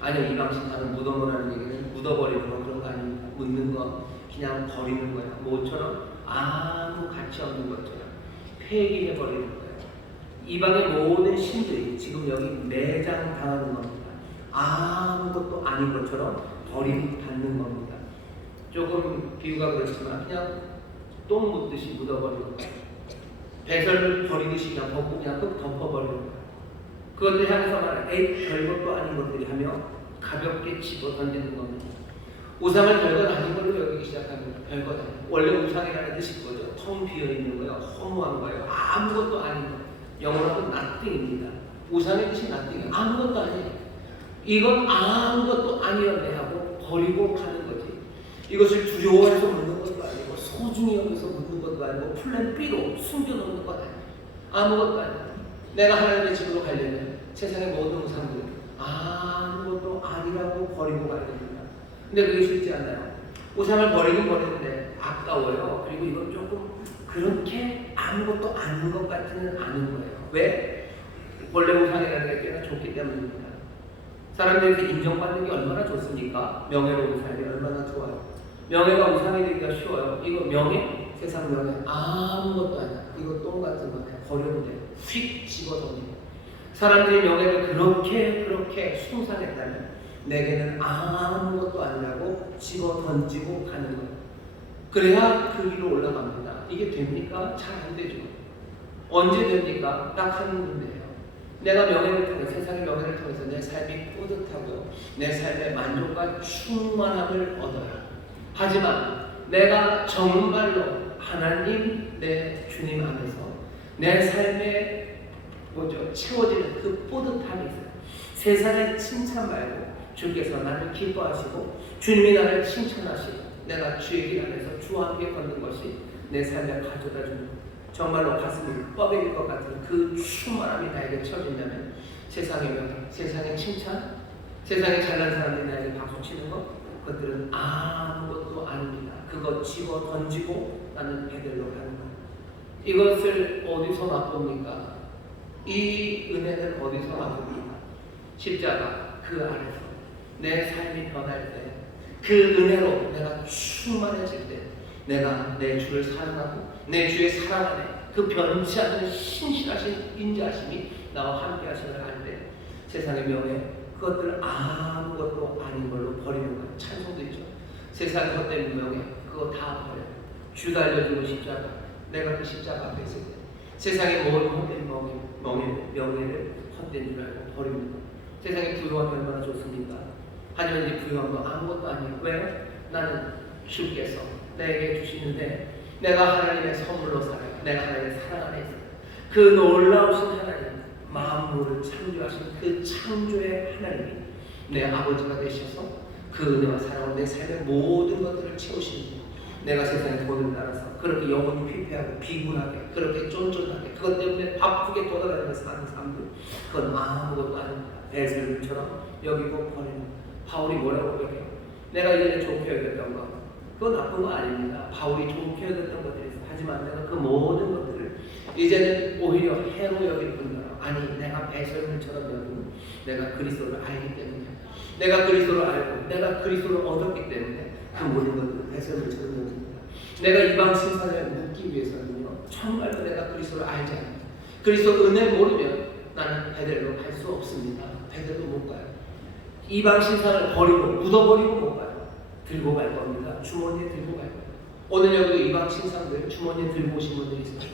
아니요, 이방신상을 묻어놓으라는 얘기는 묻어버리는 거 그런 거 아닙니다. 묻는 거 그냥 버리는 거예요. 뭐처럼? 아무 가치 없는 것처럼 폐기해버리는 거예요. 이방의 모든 신들이 지금 여기 매장당하는 겁니다. 아무것도 아닌 것처럼 버림받는 겁니다. 조금 비유가 그렇지만 그냥 똥 묻듯이 묻어버리는 거예요. 배설 버리듯이 그냥 벗고 그냥 흙 덮어버리는 거예요. 그것들 향해서 말하는 에이 별것도 아닌 것들이 하며 가볍게 집어 던지는 겁니다. 우상을 별것 아닌 걸로 여기기 시작합니다. 별것 아닌 원래 우상이라는 뜻이 뭐죠? 텅 비어있는 거예요. 허무한 거예요. 아무것도 아닌 거. 영어로는 nothing입니다. 우상의 뜻이 nothing이에요. 아무것도 아니에요. 이건 아무것도 아니었네 하고 버리고 가는 거지. 이것을 두려워해서 묻는 것도 아니고 소중히 여기서 묻는 것도 아니고 플랜 B로 숨겨놓는 것 아니에요. 아무것도 아니에요. 내가 하나님의 집으로 가려면 세상의 모든 우상들 아무것도 아니라고 버리고 가야 됩니다. 근데 그게 쉽지 않아요. 우상을 버리긴 버리는데 아까워요. 그리고 이건 조금 그렇게 아무것도 아닌 것 같지는 않은 거예요. 왜? 원래 우상이라는 게 꽤나 좋기 때문입니다. 사람들에게 인정받는 게 얼마나 좋습니까? 명예로운 삶이 얼마나 좋아요. 명예가 우상이 되기가 쉬워요. 이거 명예? 세상 명예 아무것도 아니야. 이거 똥 같은 거네. 버려도 돼. 휙 집어던지고. 사람들이 명예를 그렇게 숭상했다면 내게는 아무것도 아니라고 집어던지고 가는 거예요. 그래야 그 위로 올라갑니다. 이게 됩니까? 잘 안 되죠. 언제 됩니까? 딱 한 군데예요. 내가 명예를 통해 세상의 명예를 통해서 내 삶이 뿌듯하고 내 삶의 만족과 충만함을 얻어요. 하지만 내가 정말로 하나님 내 주님 안에서 내 삶에 채워지는 그 뿌듯함이 있어요. 세상의 칭찬 말고 주께서 나를 기뻐하시고 주님이 나를 칭찬하시고 내가 주의 길 안에서 주와 함께 걷는 것이 내 삶에 가져다 주는 정말로 가슴이 뻐개질 것 같은 그 충만함이 나에게 쳐진다면 세상의 명예, 세상의 칭찬, 세상에 잘난 사람들이 나에게 박수 치는 것 그것들은 아무것도 아닙니다. 그거 집어 던지고 나는 베델로 가는 것. 이것을 어디서 맛봅니까? 이 은혜는 어디서 맛봅니까? 십자가 그 안에서 내 삶이 변할 때 그 은혜로 내가 충만해질 때 내가 내 주를 사랑하고 내 주의 사랑 안에 그 변치 않는 신실하신 인자하심이 나와 함께 하심을 알 때 세상의 명예 그것들 아무것도 아닌 걸로 버리는 거예요. 찬송도 있죠. 세상 헛된 명예 그거 다 버려요. 주 달려주고 십자가 내가 그 십자가 앞에 있을 때 세상의 모든 헛된 명예를 헛된 줄 알고 버립니다. 세상의 부유함이 얼마나 좋습니까? 하지만 이 부유함도 아무것도 아니에요. 왜? 나는 주께서 내게 주시는데 내가 하나님의 선물로 살아요. 내가 하나님의 사랑 안에 있어요. 그 놀라우신 하나님 만물을 창조하신 그 창조의 하나님이 내 아버지가 되셔서 그 은혜와 사랑으로 내 삶의 모든 것들을 채우시는 분. 내가 세상의 돈을 따라서 그렇게 영혼이 피폐하고 비굴하게 그렇게 쫀쫀하게 그것 때문에 바쁘게 돌아다니면서 사는 사람들 그건 아무것도 아닙니다. 배설물처럼 여기고 버리는 거예요. 바울이 뭐라고 그래요? 내가 이전에 좋게 여겼던 거 그건 나쁜 거 아닙니다. 바울이 좋게 여겼던 것들이 있어요. 하지만 내가 그 모든 것들을 이제는 오히려 해로 여길 뿐더러 아니 내가 배설물처럼 여기고 내가 그리스도를 알기 때문에 내가 그리스도를 알고 내가 그리스도를 얻었기 때문에 그 모든 것들을 배설물처럼 여깁니다. 내가 이방 신상을 묻기 위해서는요 정말로 내가 그리스도를 알지 않습니다. 그리스도 은혜 모르면 나는 베델로 갈 수 없습니다. 베델로 못 가요. 이방 신상을 버리고 묻어버리고 못 가요. 들고 갈 겁니다. 주머니에 들고 가요. 오늘 여기 이방 신상들 주머니에 들고 오신 분들이 있어요.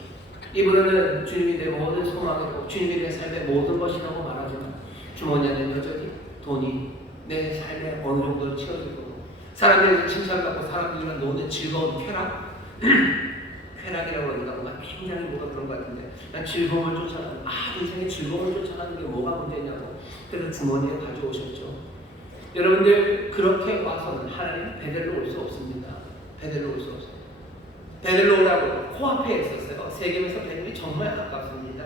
이분은 주님이 내 모든 소망이고 주님이 내 삶의 모든 것이라고 말하지만 주머니 안에 여전히 돈이 내 삶에 어느 정도 채워질 거고 사람들에게 칭찬받고 사람들이랑 노는 즐거운 쾌락 쾌락이라고 그러니까 뭔가 굉장히 뭐가 그런 것 같은데 난 즐거움을 쫓아가는 인생의 즐거움을 쫓아가는 게 뭐가 문제냐고 그래서 주머니에 가져오셨죠. 여러분들 그렇게 와서는 하나님 베델로 올 수 없습니다. 베델로 올 수 없어요. 베델로 오라고 코앞에 있었어요. 세겜에서 베델이 정말 가깝습니다.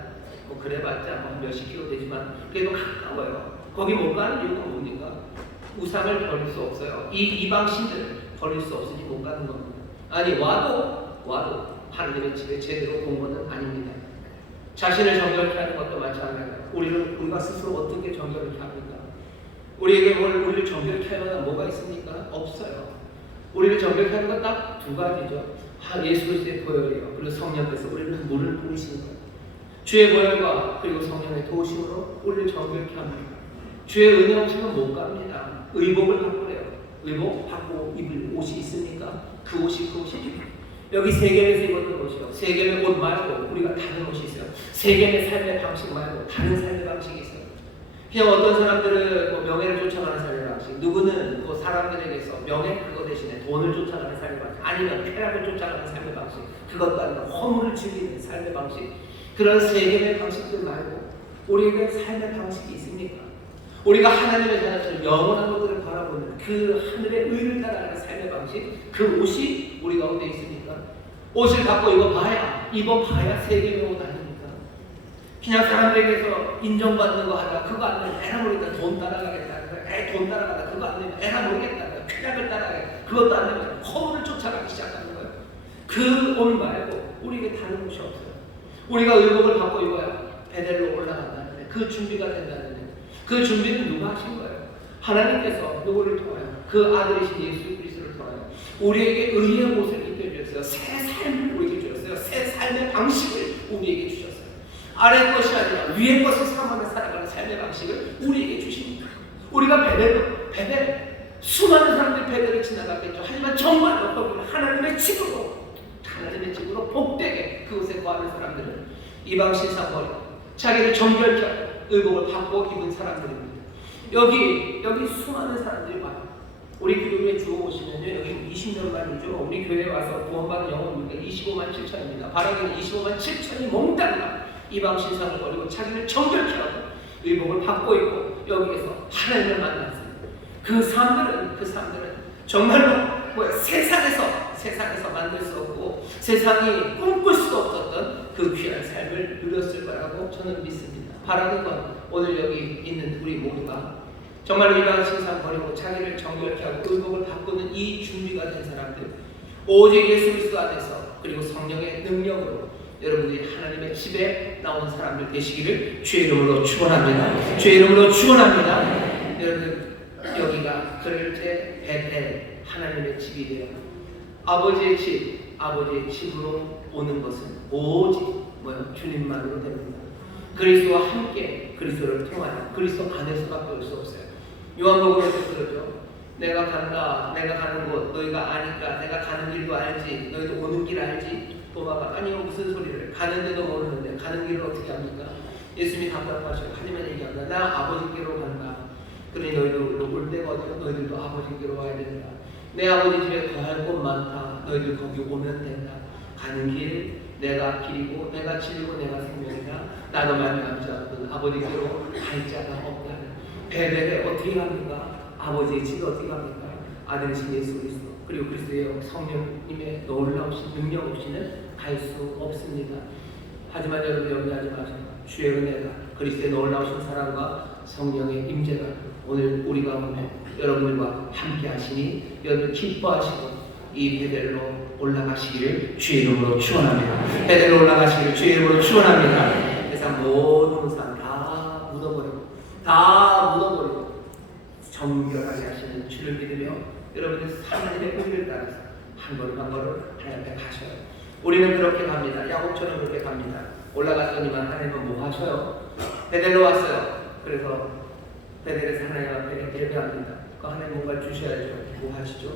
뭐 그래봤자 뭐 몇십 킬로 되지만 그래도 가까워요. 거기 못 가는 이유가 뭡니까? 우상을 버릴 수 없어요. 이 이방신들을 버릴 수 없으니 못 가는 겁니다. 아니 와도 하나님의 집에 제대로 온 것은 아닙니다. 자신을 정결케 하는 것도 마찬가지예요. 우리가 스스로 어떻게 정결케 합니까? 우리에게 우리를 정결케 할 만한 뭐가 있습니까? 없어요. 우리를 정결케 하는 건 딱 두 가지죠. 예수 그리스도의 보혈이요. 그리고 성령께서 우리를 물을 부으시는 거예요. 주의 보혈과 그리고 성령의 도우심으로 우리를 정결케 합니다. 주의 은혜 없으면 못 갑니다. 의복을 바꾸래요. 의복 받고 입을 옷이 있습니까? 그 옷이 여기 세겜에서 입었던 옷이요. 세겜의 옷 말고 우리가 다른 옷이 있어요. 세겜의 삶의 방식 말고 다른 삶의 방식이 있어요. 그냥 어떤 사람들은 뭐 명예를 쫓아가는 삶의 방식, 누구는 뭐 사람들에게서 명예 그거 대신에 돈을 쫓아가는 삶의 방식, 아니면 쾌락을 쫓아가는 삶의 방식, 그것도 아니라 허물을 즐기는 삶의 방식, 그런 세겜의 방식들 말고 우리에게 삶의 방식이 있습니까? 우리가 하나님의 자녀처럼 영원한 것들을 바라보는 그 하늘의 의를 따라가는 삶의 방식, 그 옷이 우리 가운데 있습니까? 옷을 갖고 입어봐야 세겜의 옷 아닙니까? 그냥 사람들에게서 인정받는 거 하다 그거 안 되면 에라 모르겠다 돈 따라가겠다 돈 따라가다 그거 안 되면 에라 모르겠다 쾌락을 따라가겠다 그것도 안 되면 허물을 쫓아가기 시작하는 거예요. 그 옷 말고 우리에게 다른 옷이 없어요. 우리가 의복을 받고 입어야 베델로 올라간다는데 그 준비가 된다는데 그 준비는 누가 하신 거예요? 하나님께서 누구를 통하여 그 아들이신 예수 그리스도를 통하여 우리에게 의의 옷을 입혀 주셨어요. 새 삶을 우리에게 주셨어요. 새 삶의 방식을 우리에게 주셨어요. 아래 것이 아니라 위의 것을 삼아서 살아가는 삶의 방식을 우리에게 주십니다. 우리가 베델 수많은 사람들이 베델을 지나갔겠죠. 하지만 정말로 거기는 하나님의 집으로 복되게 그곳에 거하는 사람들은 이방 신상 버리고 자기를 정결케 하고 의복을 받고 입은 사람들입니다. 여기 수많은 사람들이 와요. 우리 교회에 주어보시면요, 여기 20년 만이죠. 우리 교회에 와서 구원받은 영혼 25만 7천입니다. 바라기는 25만 7천이 몽땅 이방 신상을 버리고 자기를 정결케 하고 의복을 받고 있고 여기에서 하나님을 만났습니다. 그 사람들은 정말로 세상에서 만들 수 없고 세상이 꿈꿀 수도 없었던 그 귀한 삶을 누렸을 거라고 저는 믿습니다. 바라는 건 오늘 여기 있는 우리 모두가 정말로 이방 신상 버리고 자기를 정결케 하고 의복을 바꾸는 이 준비가 된 사람들, 오직 예수 그리스도 안에서 그리고 성령의 능력으로 여러분들이 하나님의 집에 나오는 사람들 되시기를 주의 이름으로 축원합니다. 주의 이름으로 축원합니다. 여러분 여기가 그럴 때 베델 하나님의 집이 되어 아버지의 집으로 오는 것은 오직 주님만으로 됩니다. 그리스도와 함께 그리스도를 통하여 그리스도 안에서밖에 올 수 없어요. 요한복음에서 그러죠. 내가 가는 곳 너희가 아니까 내가 가는 길도 알지 너희도 오는 길 알지. 도마가 아니요 무슨 소리를 가는데도 모르는데 가는 길을 어떻게 합니까? 예수님이 답답하시고 하나님은 얘기합니다. 나 아버지께로 간다. 그러니 너희도 올 때가 어디가 너희들도 아버지께로 와야 된다. 내 아버지 집에 거할 곳 많다. 너희들 거기 오면 된다. 가는 길 내가 길이고 내가 진리고 내가 생명이다. 나도 말미암지 않거든 아버지께로 갈 자가 없다. 베델에 어떻게 갑니까? 아버지의 집에 어떻게 갑니까? 아들이신 예수 그리스도 그리고 그리스도의 성령님의 놀라우신 능력 없이는 갈 수 없습니다. 하지만 여러분 염려하지 마세요. 주의 은혜가 그리스도의 놀라우신 사랑과 성령의 임재가 오늘 우리 가운데 여러분들과 함께 하시니 여러분 기뻐하시고 이 베델로 올라가시기를 주의 이름으로 축원합니다. 베델로 올라가시기를 주의 이름으로 축원합니다. 세상 모든 우상 다 묻어버리고 정결하게 하시는 주를 믿으며 여러분들 하나님의 의를 따라서 한 걸음 한 걸음 하나님 앞에 가셔요. 우리는 그렇게 갑니다. 야곱처럼 그렇게 갑니다. 올라갔더니만 하나님은 뭐 하셔요? 베델로 왔어요. 그래서 베델에서 하나님 앞에 예배합니다. 그 하나님 뭔가 주셔야죠. 뭐 하시죠?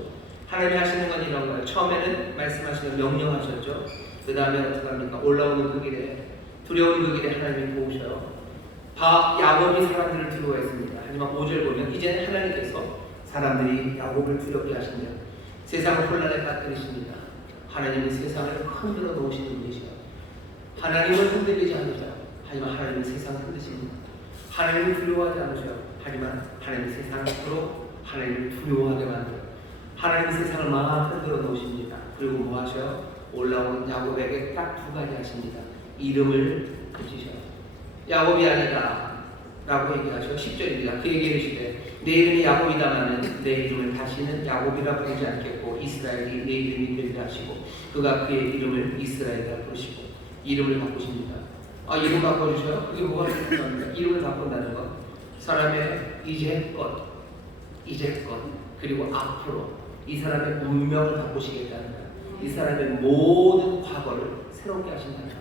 하나님이 하시는 건 이런 거예요. 처음에는 말씀하시는 명령하셨죠. 그 다음에 어떻게 합니까? 올라오는 그 길에 두려운 그 길에 하나님이 보우셔요. 야곱이 사람들을 두려워했습니다. 하지만 5절 보면 이제는 하나님께서 사람들이 야곱을 두렵게 하시며 세상을 혼란에 빠뜨리십니다. 하나님은 세상을 흔들어 놓으시는 분이시요. 하나님은 흔들리지 않으셔요. 하지만 하나님은 세상을 흔드십니다. 하나님은 두려워하지 않으셔요. 하지만 하나님은 세상으로 하나님을 두려워하게 만들어요. 하나님은 세상을 막 흔들어 놓으십니다. 그리고 뭐 하셔요? 올라온 야곱에게 딱 두 가지 하십니다. 이름을 붙이셔요. 야곱이 아니다 라고 얘기하셔. 10절입니다. 그에게 이르시되 내 이름이 야곱이다마는 내 이름을 다시는 야곱이라 부르지 않겠고 이스라엘이 내 이름이 되리라 하시고 그가 그의 이름을 이스라엘이라 부르시고 이름을 바꾸십니다. 이름 바꿔주셔요? 그게 뭐가 중요합니까? 이름을 바꾼다는 것, 사람의 이제껏 그리고 앞으로 이 사람의 운명을 바꾸시겠다는 것, 이 사람의 모든 과거를 새롭게 하신다는 것,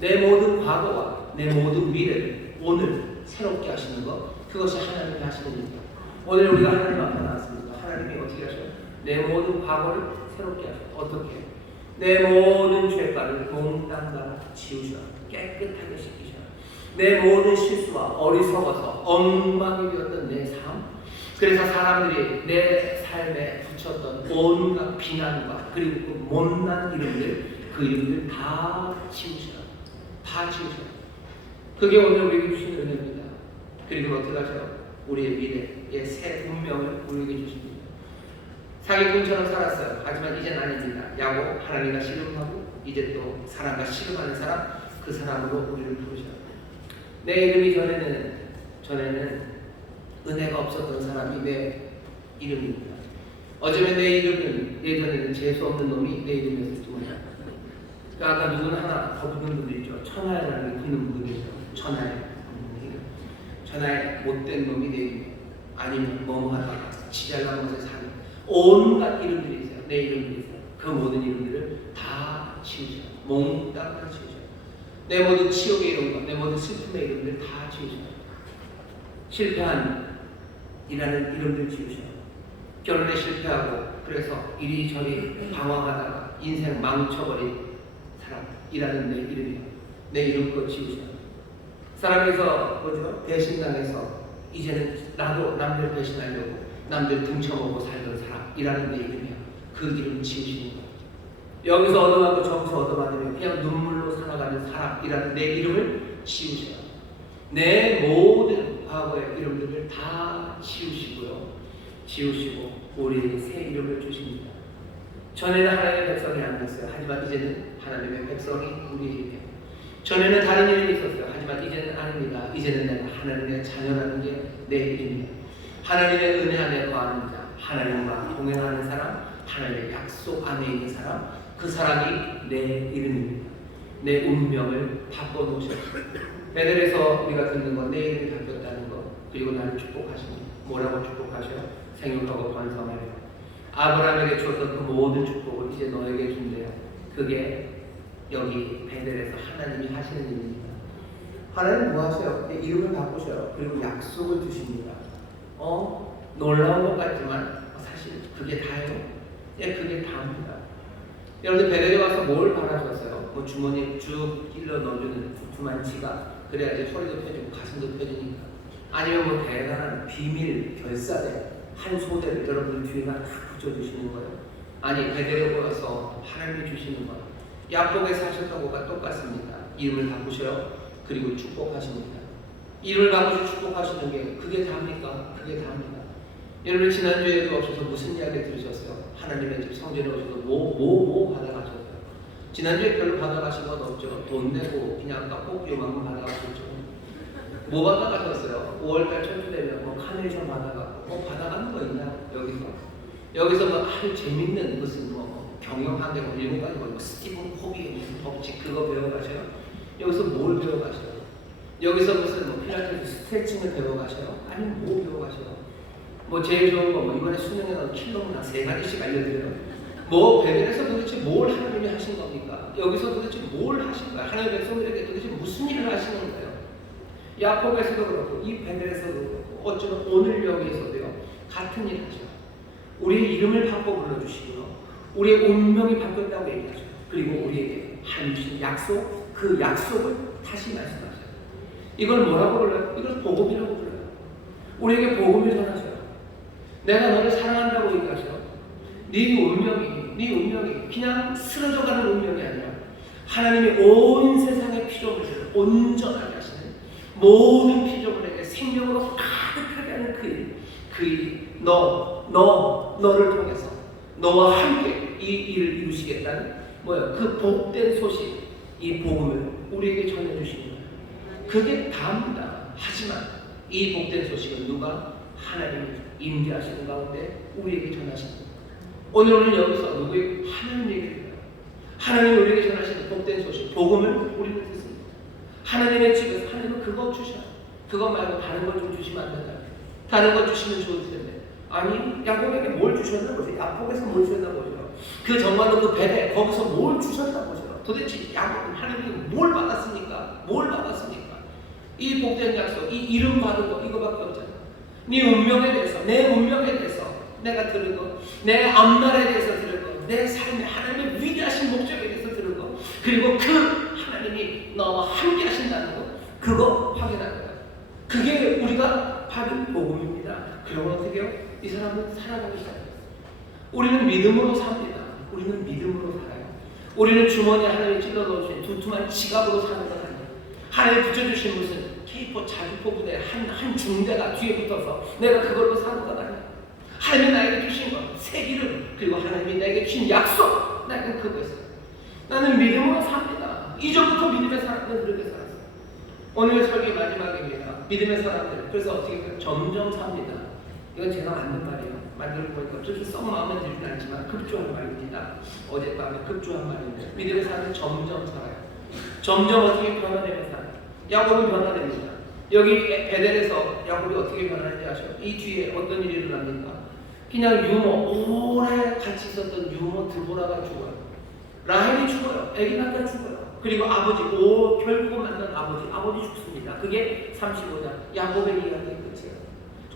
내 모든 과거와 내 모든 미래를 오늘 새롭게 하시는 것, 그것이 하나님이 하시는 일이에요. 오늘 우리가 하나님 앞에 나왔습니다. 하나님이 어떻게 하셔요? 내 모든 과거를 새롭게 하셔요. 어떻게? 내 모든 죄가를 몽땅 다 지우셔. 깨끗하게 씻기셔. 내 모든 실수와 어리석어서 엉망이 되었던 내 삶, 그래서 사람들이 내 삶에 붙였던 온갖 비난과 그리고 그 못난 이름들, 그 이름들 다 지우셔. 다 지우셔. 그게 오늘 우리에게 주신 은혜입니다. 그리고 어떻게 하셔요? 우리의 미래의 새 운명을 우리에게 주십니다. 사기꾼처럼 살았어요. 하지만 이젠 아닙니다. 야곱, 하나님과 씨름하고 이제 또 사람과 씨름하는 사람, 그 사람으로 우리를 부르셔요. 내 이름이 전에는 은혜가 없었던 사람이 내 이름입니다. 어쩌면 내 이름은 예전에는 재수 없는 놈이 내 이름이었을지 몰라요. 아까 누구는 하나 더 붙는 분들 있죠. 천하에라는 붙는 분들이죠. 천하에 못된 놈이 내 이름이에요. 아니면 뭐하다가 지잘난 곳에 사는 온갖 이름들이 있어요. 내 이름들이 있어요. 그 모든 이름들을 다 지우셔요. 몽땅 다 지우셔요. 내 모든 치욕의 이름과 내 모든 슬픔의 이름들 다 지우셔요. 실패한 이라는 이름들 지우셔요. 결혼에 실패하고 그래서 이리저리 방황하다가 인생 망쳐버린 사람이라는 내 이름이요. 내 이름 거 지우셔요. 사람에서 뭐죠? 배신당해서 이제는 나도 남들 배신하려고 남들 등쳐먹고 살던 사람이라는 내 이름이야. 그 이름 지우시는 거예요. 여기서 얻어맞고 저기서 얻어맞으면 그냥 눈물로 살아가는 사람이라는 내 이름을 지우셔요. 내 모든 과거의 이름들을 다 지우시고 우리에게 새 이름을 주십니다. 전에는 하나님의 백성이 아니었어요. 하지만 이제는 하나님의 백성이 우리에게. 전에는 다른 이름이 있었어요. 하지만 이제는 아닙니다. 이제는 내가 하나님의 자녀라는 게 내 이름이에요. 하나님의 은혜 안에 거하는 자, 하나님과 동행하는 사람, 하나님의 약속 안에 있는 사람, 그 사람이 내 이름입니다. 내 운명을 바꿔놓으셨어요. 베델에서 우리가 듣는 건 내 이름이 바뀌었다는 것, 그리고 나를 축복하십니다. 뭐라고 축복하셔요? 생육하고 번성하래요. 아브라함에게 줬던 그 모든 축복을 이제 너에게 준대요. 그게 여기 베델에서 하나님이 하시는 일입니다. 하나님 뭐 하세요? 이름을 바꾸셔요. 그리고 약속을 주십니다. 놀라운 것 같지만 사실 그게 다예요. 그게 다입니다. 여러분들 베델에 와서 뭘 바라셨어요? 뭐 주머니에 쭉 찔러 넣어주는 두툼한 지갑, 그래야지 소리도 펴지고 가슴도 펴지니까. 아니면 뭐 대단한 비밀 결사대 한 소대를 여러분들 뒤에다 다 붙여주시는 거예요. 아니 베델에 와서 하나님이 주시는 거예요. 야곱에서 하셨던 것과 똑같습니다. 이름을 바꾸셔요. 그리고 축복하십니다. 이름을 바꾸셔 축복하시는 게 그게 다입니까? 그게 다입니다. 여러분 지난주에도 오셔서 무슨 이야기 들으셨어요? 하나님의 집 성전에 오셔서 뭐 받아가셨어요? 지난주에 별로 받아가신 건 없죠. 돈 내고 그냥 꼭 요만큼 받아가셨죠. 뭐 받아가셨어요? 5월달 천주 되면 뭐 카네이션 받아가고 뭐 받아가는 거 있나? 여기서 뭐 아주 재밌는 무슨 뭐 경영하는 데고 일본 가는 거 스티븐 코비의 무슨 법칙 그거 배워가셔요? 여기서 뭘 배워가셔요? 여기서 무슨 뭐 필라테스 스트레칭을 배워가셔요? 아니면 뭐 배워가셔요? 뭐 제일 좋은 거 뭐 이번에 수능에 나온 킬러문화 3가지씩 알려드려요. 뭐 베델에서 도대체 뭘 하나님이 하신 겁니까? 여기서 도대체 뭘 하신 거야? 하나님의 백성들에게 도대체 무슨 일을 하시는 거예요? 야곱에서도 그렇고 이 베델에서도 그렇고 어쩌면 오늘 여기에서도요 같은 일을 하셔요. 우리의 이름을 바꿔 불러주시고요. 우리의 운명이 바뀌었다고 얘기하셔요. 그리고 우리에게 하신 약속, 그 약속을 다시 말씀하셔요. 이걸 뭐라고 불러요? 이걸 복음이라고 불러요. 우리에게 복음을 전하셔요. 내가 너를 사랑한다고 얘기하셔요. 네 운명이 네 운명이 그냥 쓰러져가는 운명이 아니라 하나님이 온 세상의 피조물들을 온전하게 하시는 모든 피조물에게 생명으로 가득하게 하는 그 일이 너를 통해서 너와 함께 이 일을 이루시겠다는 그 복된 소식, 이 복음을 우리에게 전해주시는 거예요. 그게 다입니다. 하지만 이 복된 소식은 누가? 하나님이 임재하시는 가운데 우리에게 전하시는 거예요. 오늘은 여기서 누구에게? 하나님 얘기를 해요. 하나님이 우리에게 전하시는 복된 소식, 복음을 우리는 듣습니다. 하나님의 집에서 하나님은 그거 주셔요. 그거 말고 다른 걸 좀 주시면 안 된다. 다른 걸 주시면 좋을 텐데. 아니, 야곱에게 뭘 주셨나 보세요. 야곱에서 뭘 주셨나 보세요. 그 정말로 그 베델 거기서 뭘 주셨나 보세요. 도대체 야곱은 하나님이 뭘 받았습니까? 뭘 받았습니까? 이 복된 약속, 이 이름 받은 거 이거밖에 없잖아요. 네 운명에 대해서, 내 운명에 대해서 내가 들은 거, 내 앞날에 대해서 들은 거, 내 삶의 하나님의 위대하신 목적에 대해서 들은 거, 그리고 그 하나님이 너와 함께 하신다는 거, 그거 확인하는 거예요. 그게 우리가 받은 복음입니다. 그러면 어떻게 해요? 이 사람은 살아가기 시작해요. 우리는 믿음으로 삽니다. 우리는 믿음으로 살아요. 우리는 주머니에 하나님이 찔러 넣으신 두툼한 지갑으로 사는 건 아니에요. 하나님이 붙여주신 무슨 K4 자주포 부대 한 중대가 뒤에 붙어서 내가 그걸로 사는 건 아니에요. 하나님이 나에게 주신 것, 새 이름, 그리고 하나님이 나에게 주신 약속, 나에게 그거 있어요. 나는 믿음으로 삽니다. 이전부터 믿음의 사람들은 그렇게 살았어요. 오늘 설교 마지막입니다. 믿음의 사람들. 그래서 어떻게 보면 점점 삽니다. 이건 제가 만든 말이에요. 만들고 보니까 어쩔 썩 마음에 들진 않지만 급조한 말입니다. 어젯밤에 급조한 말인데 믿음의 사람들 점점 살아요. 점점 어떻게 변화되면 살아요. 야곱은 변화됩니다. 여기 베델에서 야곱이 어떻게 변하는지 아셔요? 이 뒤에 어떤 일이 일어납니까? 그냥 유모, 오래 같이 있었던 유모 드보라가 죽어요. 라헬이 죽어요. 애기 낳다 죽어요. 그리고 아버지, 결국 만난 아버지 죽습니다. 그게 35장 야곱의 이야기의 끝이에요.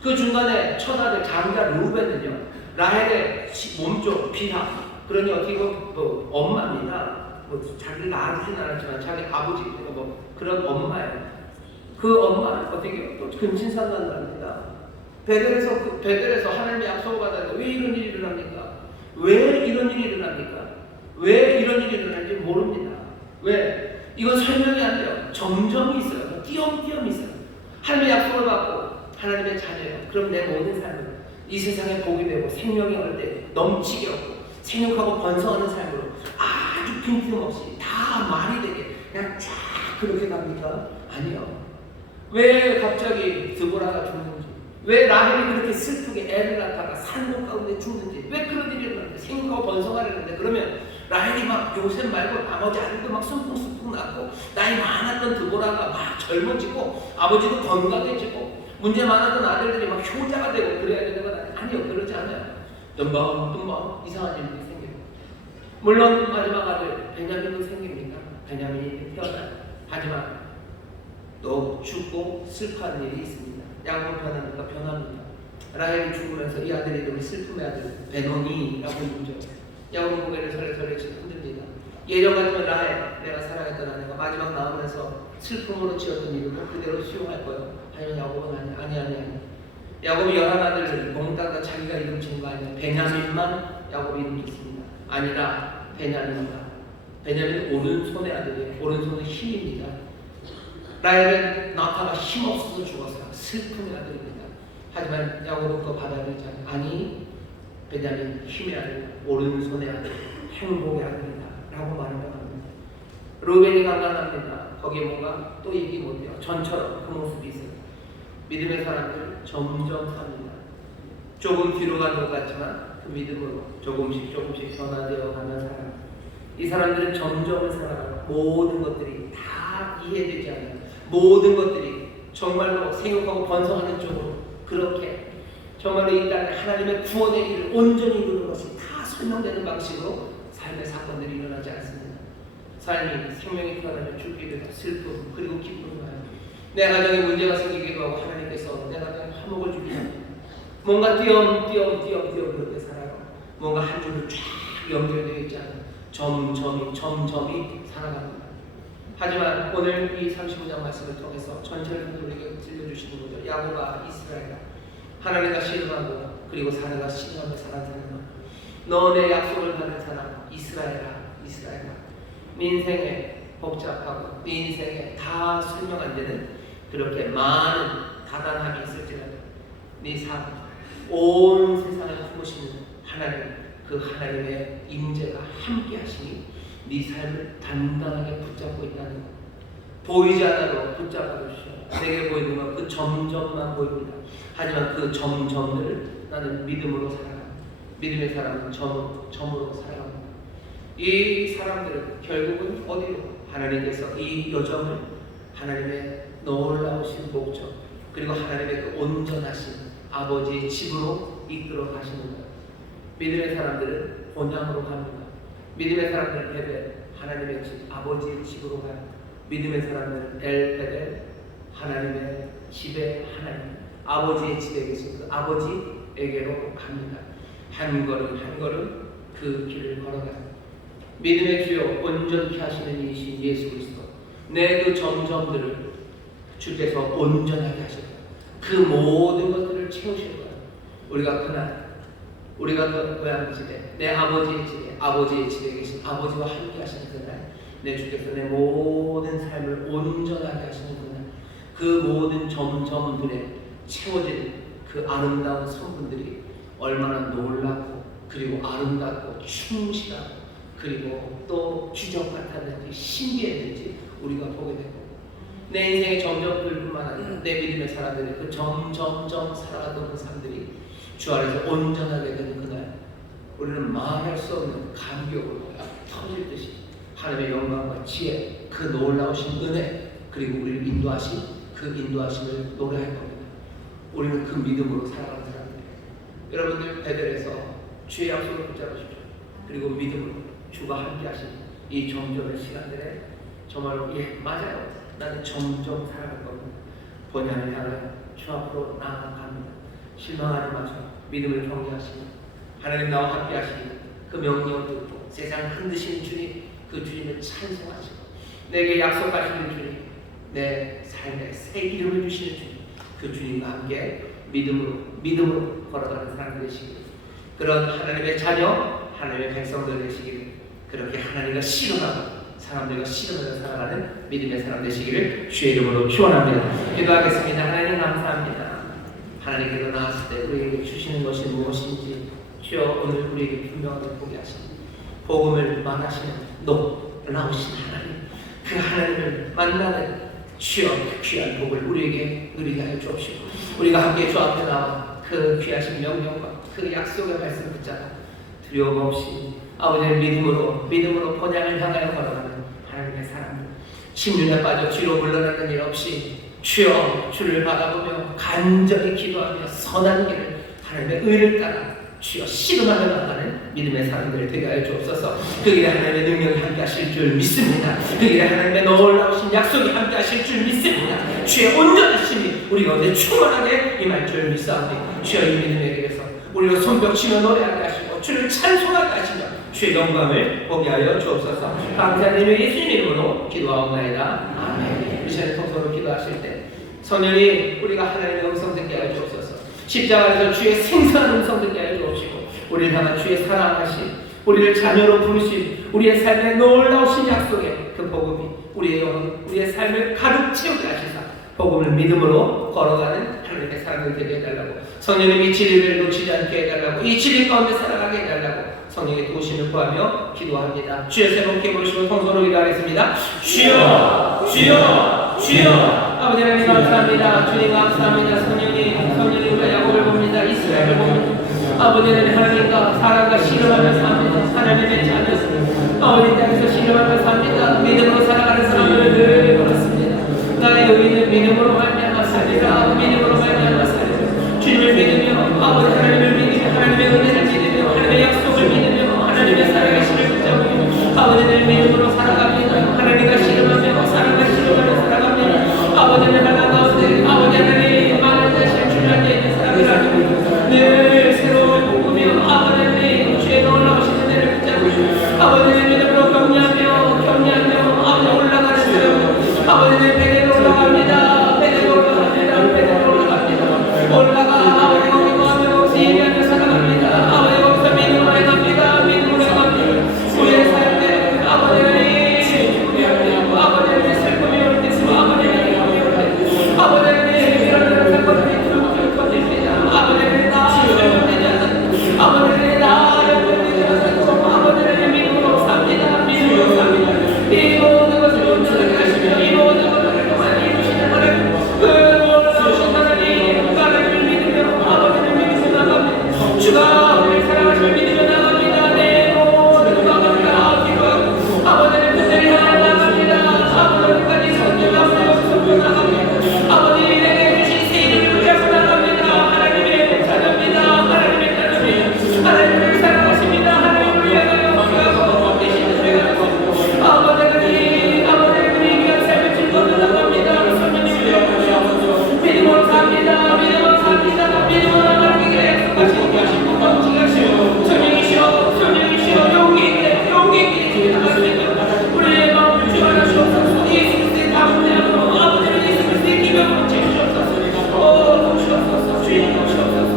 그 중간에 첫 아들 장자 르우벤은요, 라헬의 몸쪽 비하, 그러니 어떻게 보면 엄마입니다. 자기를 낳아주진 않았지만 자기 아버지, 그런 엄마예요. 그 엄마는 어떻게 또 근친상간납니다. 베델에서 하나님의 약속을 받았는데 왜 이런 일이 일어납니까? 왜 이런 일이 일어납니까? 왜 이런 일이 일어나는지 모릅니다. 왜? 이건 설명이 안 돼요. 점점이 있어요. 띄엄띄엄 있어요. 하나님의 약속을 받고 하나님의 자녀예요. 그럼 내 모든 삶은 이 세상에 복이 되고 생명이 얻을 때 넘치게 얻고 생육하고 번성하는 삶으로 아주 빈틈없이 다 말이 되게 그냥 쫙 그렇게 갑니까? 아니요. 왜 갑자기 드보라가 죽는지, 왜 라헬이 그렇게 슬프게 애를 낳다가 산목 가운데 죽는지, 왜 그런 일이 일어나는데 생육하고 번성하려는데, 그러면 라헬이 막 요셉 말고 나머지 아들도 막 숭풍숭풍 낳고 나이 많았던 드보라가 막 젊어지고 아버지도 건강해지고 문제 많았던 아들들이 막 효자가 되고 그래야 되는 건 아니에요. 그렇지 않아요. 뜸벙 이상한 일들이 생겨요. 물론 마지막 아들 베냐민도 생깁니다. 베냐민이 태어나요. 하지만 또 죽고 슬퍼하는 일이 있습니다. 야곱은 변합니다. 라헬이 죽으면서 이 아들의 이름을 슬픔의 아들 베노니라고 이름죠. 야곱은 고개를 서래서래 흔듭니다. 예전 같으면 라헬, 내가 사랑했던 아내가 마지막 나오면서 슬픔으로 지었던 이름을 그대로 수용할 거예요. 하지만 야곱은 아니. 야곱이 11아들을 몽땅 자기가 이름 지은 거 아니에요. 베냐민만 야곱이 이름 짓습니다. 아니라 베냐민입니다. 베냐민은 오른손의 아들이에요. 오른손은 힘입니다. 라헬은 낙타가 힘없어서 죽었어요. 슬픔의 아들입니다. 하지만 야곱은 그거 받아들이지 않아요. 아니, 베냐민 힘의 아들, 오른손의 아들, 행복의 아들이다 라고 말을 합니다. 루벤이 강간합니다. 거기에 뭔가 또 얘기 못해요. 전처럼 그 모습이 있어요. 믿음의 사람들 점점 삽니다. 조금 뒤로 가는 것 같지만 그 믿음으로 조금씩 변화되어 가는 사람. 이 사람들은 점점 살아가요. 모든 것들이 다 이해되지 않아요. 모든 것들이 정말로 생육하고 번성하는 쪽으로 그렇게 정말로 이 땅에 하나님의 구원의 일을 온전히 이루는 것이 다 설명되는 방식으로 삶의 사건들이 일어나지 않습니다. 삶이 생명이 태어나면 죽게 되다 슬픔 그리고 기쁨이 와요. 내 가정에 문제가 생기기도 하고 하나님께서 내 가정에 화목을 주기 합니다. 뭔가 띄엄띄엄 그렇게 살아요. 뭔가 한 줄로 쫙 연결되어 있지 않아요. 점점이 살아갑니다. 하지만 오늘 이 35장 말씀을 통해서 전체를 우리에게 들려주시는 거죠. 야곱아 이스라엘아, 하나님과 씨름하고 그리고 사내가 씨름하며 살아가는 사람아, 너 내 약속을 받은 사람 이스라엘아 네 인생에 복잡하고 네 인생에 다 설명 안 되는 그렇게 많은 다단함이 있을지라도 네 삶, 온 세상을 품으시는 하나님, 그 하나님의 임재가 함께 하시니 네 삶을 단단하게 붙잡고 있다는 것. 보이지 않아도 붙잡아 주시오. 내게 보이는 건 그 점점만 보입니다. 하지만 그 점점들을 나는 믿음으로 살아갑니다. 믿음의 사람은 점으로 살아갑니다. 이 사람들은 결국은 어디로? 하나님께서 이 여정을 하나님의 놀라우신 목적 그리고 하나님의 그 온전하신 아버지의 집으로 이끌어 가시는 거예요. 믿음의 사람들은 본향으로 갑니다. 믿음의 사람들은 베델 하나님의 집 아버지의 집으로 가요. 믿음의 사람들은 엘베델 하나님의 집에 하나님 아버지의 집에 계신 그 아버지에게로 갑니다. 한 걸음 한 걸음 그 길을 걸어가요. 믿음의 주요 온전케 하시는 이신 예수 그리스도 내 그 점점들을 주께서 온전하게 하실 거예요. 그 모든 것들을 채우실 거예요. 우리가 그 고향 집에 내 아버지의 집에 계신 아버지와 함께 하시는 그날 내 주께서 내 모든 삶을 온전하게 하시는 그날 그 모든 점점들에 채워진 그 아름다운 성분들이 얼마나 놀랍고 그리고 아름답고 충실하고 그리고 또 주적 같았는지 신비했는지 우리가 보게 되고 내 인생의 점점들뿐만 아니라 내 믿음의 사람들의 그 점점점 살아가던 그 삶들이 주 안에서 온전하게 되는 그날 우리는 말할 수 없는 감격으로 터질 듯이 하나님의 영광과 지혜 그 놀라우신 은혜 그리고 우리를 인도하신 그 인도하심을 노래할 겁니다. 우리는 그 믿음으로 살아가는 사람들이에요. 여러분들 베델에서 주의 약속을 붙잡으십시오. 그리고 믿음으로 주가 함께 하신 이 점점의 시간들에 정말로 맞아요. 나는 점점 살아갈 겁니다. 본향을 향하여 주 앞으로 나아갑니다. 실망하지 마시고 믿음을 경외하시고 하나님 나와 함께 하시니 그 명령을 듣고 세상 흔드시는 주님 그 주님을 찬송하시고 내게 약속하시는 주님 내 삶에 새 이름을 주시는 주님 그 주님과 함께 믿음으로 걸어가는 사람 되시길 그런 하나님의 자녀 하나님의 백성들 되시길 그렇게 하나님과 실현하고 사람들과 실현하며 살아가는 믿음의 사람 되시기를 주의 이름으로 축원합니다. 기도하겠습니다. 하나님 감사합니다. 하나님께로 나왔을 때 우리에게 주시는 것이 무엇인지 주여 오늘 우리에게 분명하게 보게 하시니 복음을 말하시는 놀라우신 하나님 그 하나님을 만나는 주여 그 귀한 복을 우리에게 누리게 하여 주옵시고 우리가 함께 주 앞에 나와 그 귀하신 명령과 그 약속의 말씀 붙잡아 두려움 없이 아버지의 믿음으로 본향을 향하여 걸어가는 하나님의 사람들 침륜에 빠져 뒤로 물러나는 일 없이 주여 주를 바라보며 간절히 기도하며 선한 길을 하나님의 의를 따라 주여 씨름하며 나가는 믿음의 사람들 되게 하여 주옵소서. 그 길에 하나님의 능력이 함께 하실 줄 믿습니다. 그 길에 하나님의 놀라우신 약속이 함께 하실 줄 믿습니다. 주의 온전하심이 우리 가운데 충만하게 임할 줄 믿사오니 주여 이 믿음에 대해서 우리로 손뼉치며 노래하게 하시고 주를 찬송하게 하시며 주의 영광을 보게 하여 주옵소서. 감사드리며 예수님 이름으로 기도하옵나이다. 아멘. 우리 시간에 통성으로 기도하실 때 성령이 우리가 하나님의 음성 듣게 하여 주옵소서. 십자가에서 주의 생생한 음성 듣게 하여 주옵시고 우리를 향한 주의 사랑하신 우리를 자녀로 부르신 우리의 삶에 놀라우신 약속의 그 복음이 우리의 영혼 우리의 삶을 가득 채우게 하시사 복음을 믿음으로 걸어가는 하나님의 사람들 되게 해달라고 성령님이 진리를 놓치지 않게 해달라고 이 진리 가운데 살아가게 해달라고 성령의 도우심을 구하며 기도합니다. 주여 세 번 깨보시고 성소로 기도하겠습니다. 주여 주여 주여 아버지 하나님 감사합니다. 주님 감사합니다. 성령님 우리가 야곱을 봅니다. 이스라엘을 봅니다. 아버지 하나님과 사랑과 씨름하며 삽니다. 하나님의 자녀들 아버지 땅에서 씨름하며 삽니다. 믿음으로 살아가는 사람들을 늘 그렇습니다. 나의 의인은 믿음으로 말미암아 살리라. 믿음으로 말미암아 살리라. 주님을 믿으며 아버지 하나님을 믿으며 하나님의 은혜를 믿으며 하나님의 약속을 믿으며 하나님의 살아계심을 붙잡으며 아버지를 믿음으로 살아갑니다. 하나님과 씨름하며 사랑과 씨름하며 살아갑니다. 아버지는 하나 가운데 아버지 하나님 많은 자신을 주님께 있는 사람을 알고 늘 새로운 복음이요 아버지 하나님 주의 놀라우신 은혜를 붙잡고 아버지의 믿음으로 경외하며 아버지 주가 우리를 사랑하시며 믿으며 나갑니다. 내 모든 마음과 기도 아버지의 분들이 향해 나갑니다. 아버지까지 손녀 나갑니다. 아버지 내게 주신 새 이름을 붙잡고 나갑니다. 하나님의 자녀입니다. 하나님의 자녀입니다. 하나님을 사랑하십니다. 하나님을 위하여 기도하고 계시는 죄가 없습니다. 아버지의 귀한 삶을 즐거워 나갑니다. 성령님 위하여 믿음으로 삽니다. 믿음으로 삽니다. 믿음으로 나가기에 약속하신 것이고 넘치가시오. 성령이시여 용기 있게 기도하시며 우리의 마음을 주관하시옵소서. 예수 그리스도의 담대함으로 아버지를 예수 그리스도의 기명으로 채우시옵소서. 도우시옵소서. 주님 도우시옵소서.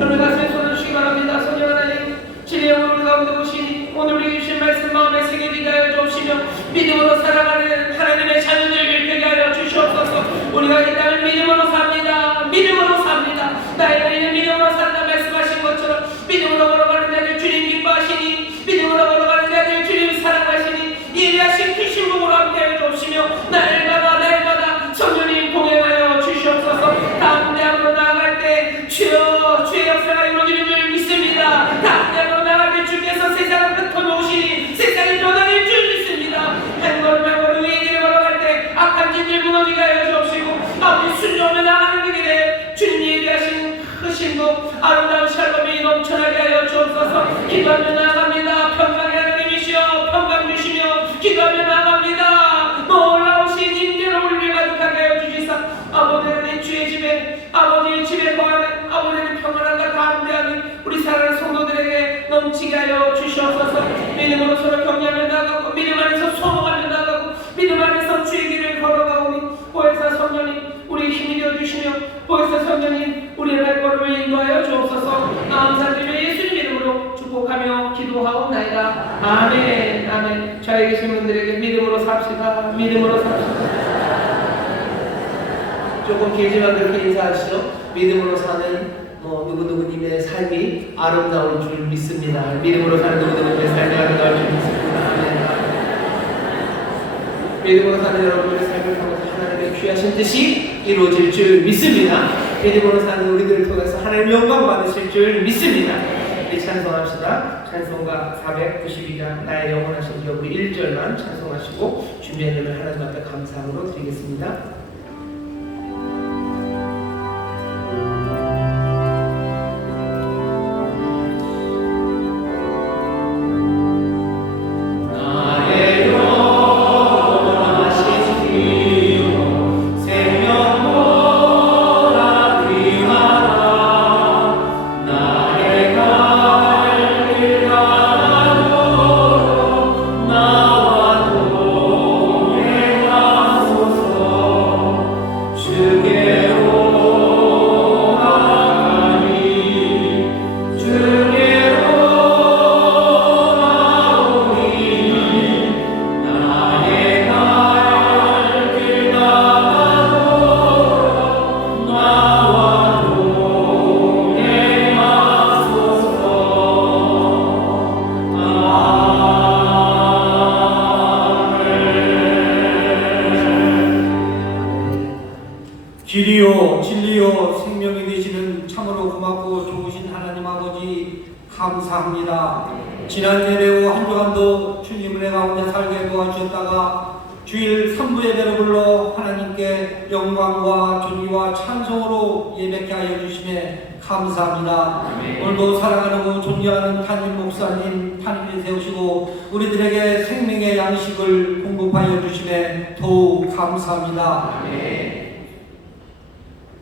여러분 가슴에 손을 주시기 바랍니다. 성령 하나님 진리의 영으로 가운데 오시니 오늘 우리에게 주신 말씀 마음에 새기게 하여 주옵시며 믿음으로 살아가는 하나님의 자녀들 되게 하여 주시옵소서. 우리가 이 땅을 믿음으로 삽니다. 믿음으로 삽니다. 나의 너희는 믿음으로 산다 말씀하신 것처럼 믿음으로 걸어가는 자들 주님 기뻐하시니 믿음으로 걸어가는 자들 주님 사랑하시니 예리하신 그 신복으로 함께하여 주옵시며 날마다 성령님 동행하여 주시옵소서. 담대함으로 나아갈 때 주여 주의 역사가 이루어지는 줄 믿습니다. 담대함으로 나아갈 때 주께서 세상을 흩어놓으시니 세상이 변화될 줄 믿습니다. 한 걸음 한 걸음 의의 길을 걸어갈 때 악한 짓을 무너지게 하여 주옵시고 아버지 순종하며 나가는 길에 주님 예비하신 크신도 아름다운 샬롬이 넘쳐나게 하여 주옵소서. 기도하며 나아갑니다. 평강의 하나님이시여 평강 주시며 기도하며 나아갑니다. 놀라우신 임재로 우리를 가득하게 하여 주시사 아버지 하나님 주의 집에 아버지의 집에 거하는 아버지의 평안함과 담대함이 우리 사랑하는 성도들에게 넘치게 하여 주시옵소서. 믿음으로 서로 격려하며 나가고 믿음 안에서 소망하며 나가고 믿음 안에서 주의 길을 걸어가오니 보혜사 성령님 우리 힘이 되어주시며 보혜사 성령님 우리의 발걸음을 인도하여 주옵소서. 감사드리며 예수님 이름으로 축복하며 기도하옵나이다. 아멘 아멘. 좌에 계신 분들에게 믿음으로 삽시다. 믿음으로 삽시다. 조금 길지만 그렇게 인사하시죠. 믿음으로 사는 누구누구님의 삶이 아름다울 줄 믿습니다. 믿음으로 사는 누구누구님의 삶이 아름다울 줄 믿습니다. 아멘. 믿음으로 사는 여러분의 삶을 통해서 하나님의 귀하신 뜻이 이루어질 줄 믿습니다. 믿음으로 사는 우리들을 통해서 하나님 영광 받으실 줄 믿습니다. 우리 찬송합시다. 찬송가 492장 나의 영원하신 기업 우리 1절만 찬송하시고 준비한 예물 하나님 앞에 감사함으로 드리겠습니다. 길이요 진리요 생명이 되시는 참으로 고맙고 좋으신 하나님 아버지 감사합니다. 지난 예배 후 한 주간도 주님 은혜 가운데 살게 도와주셨다가 주일 3부 예배로 불러 하나님께 영광과 존귀와 찬송으로 예배케 하여 주심에 감사합니다. 오늘도 사랑하는 존귀하는 담임 목사님 담임을 세우시고 우리들에게 생명의 양식을 공급하여 주심에 더욱 감사합니다.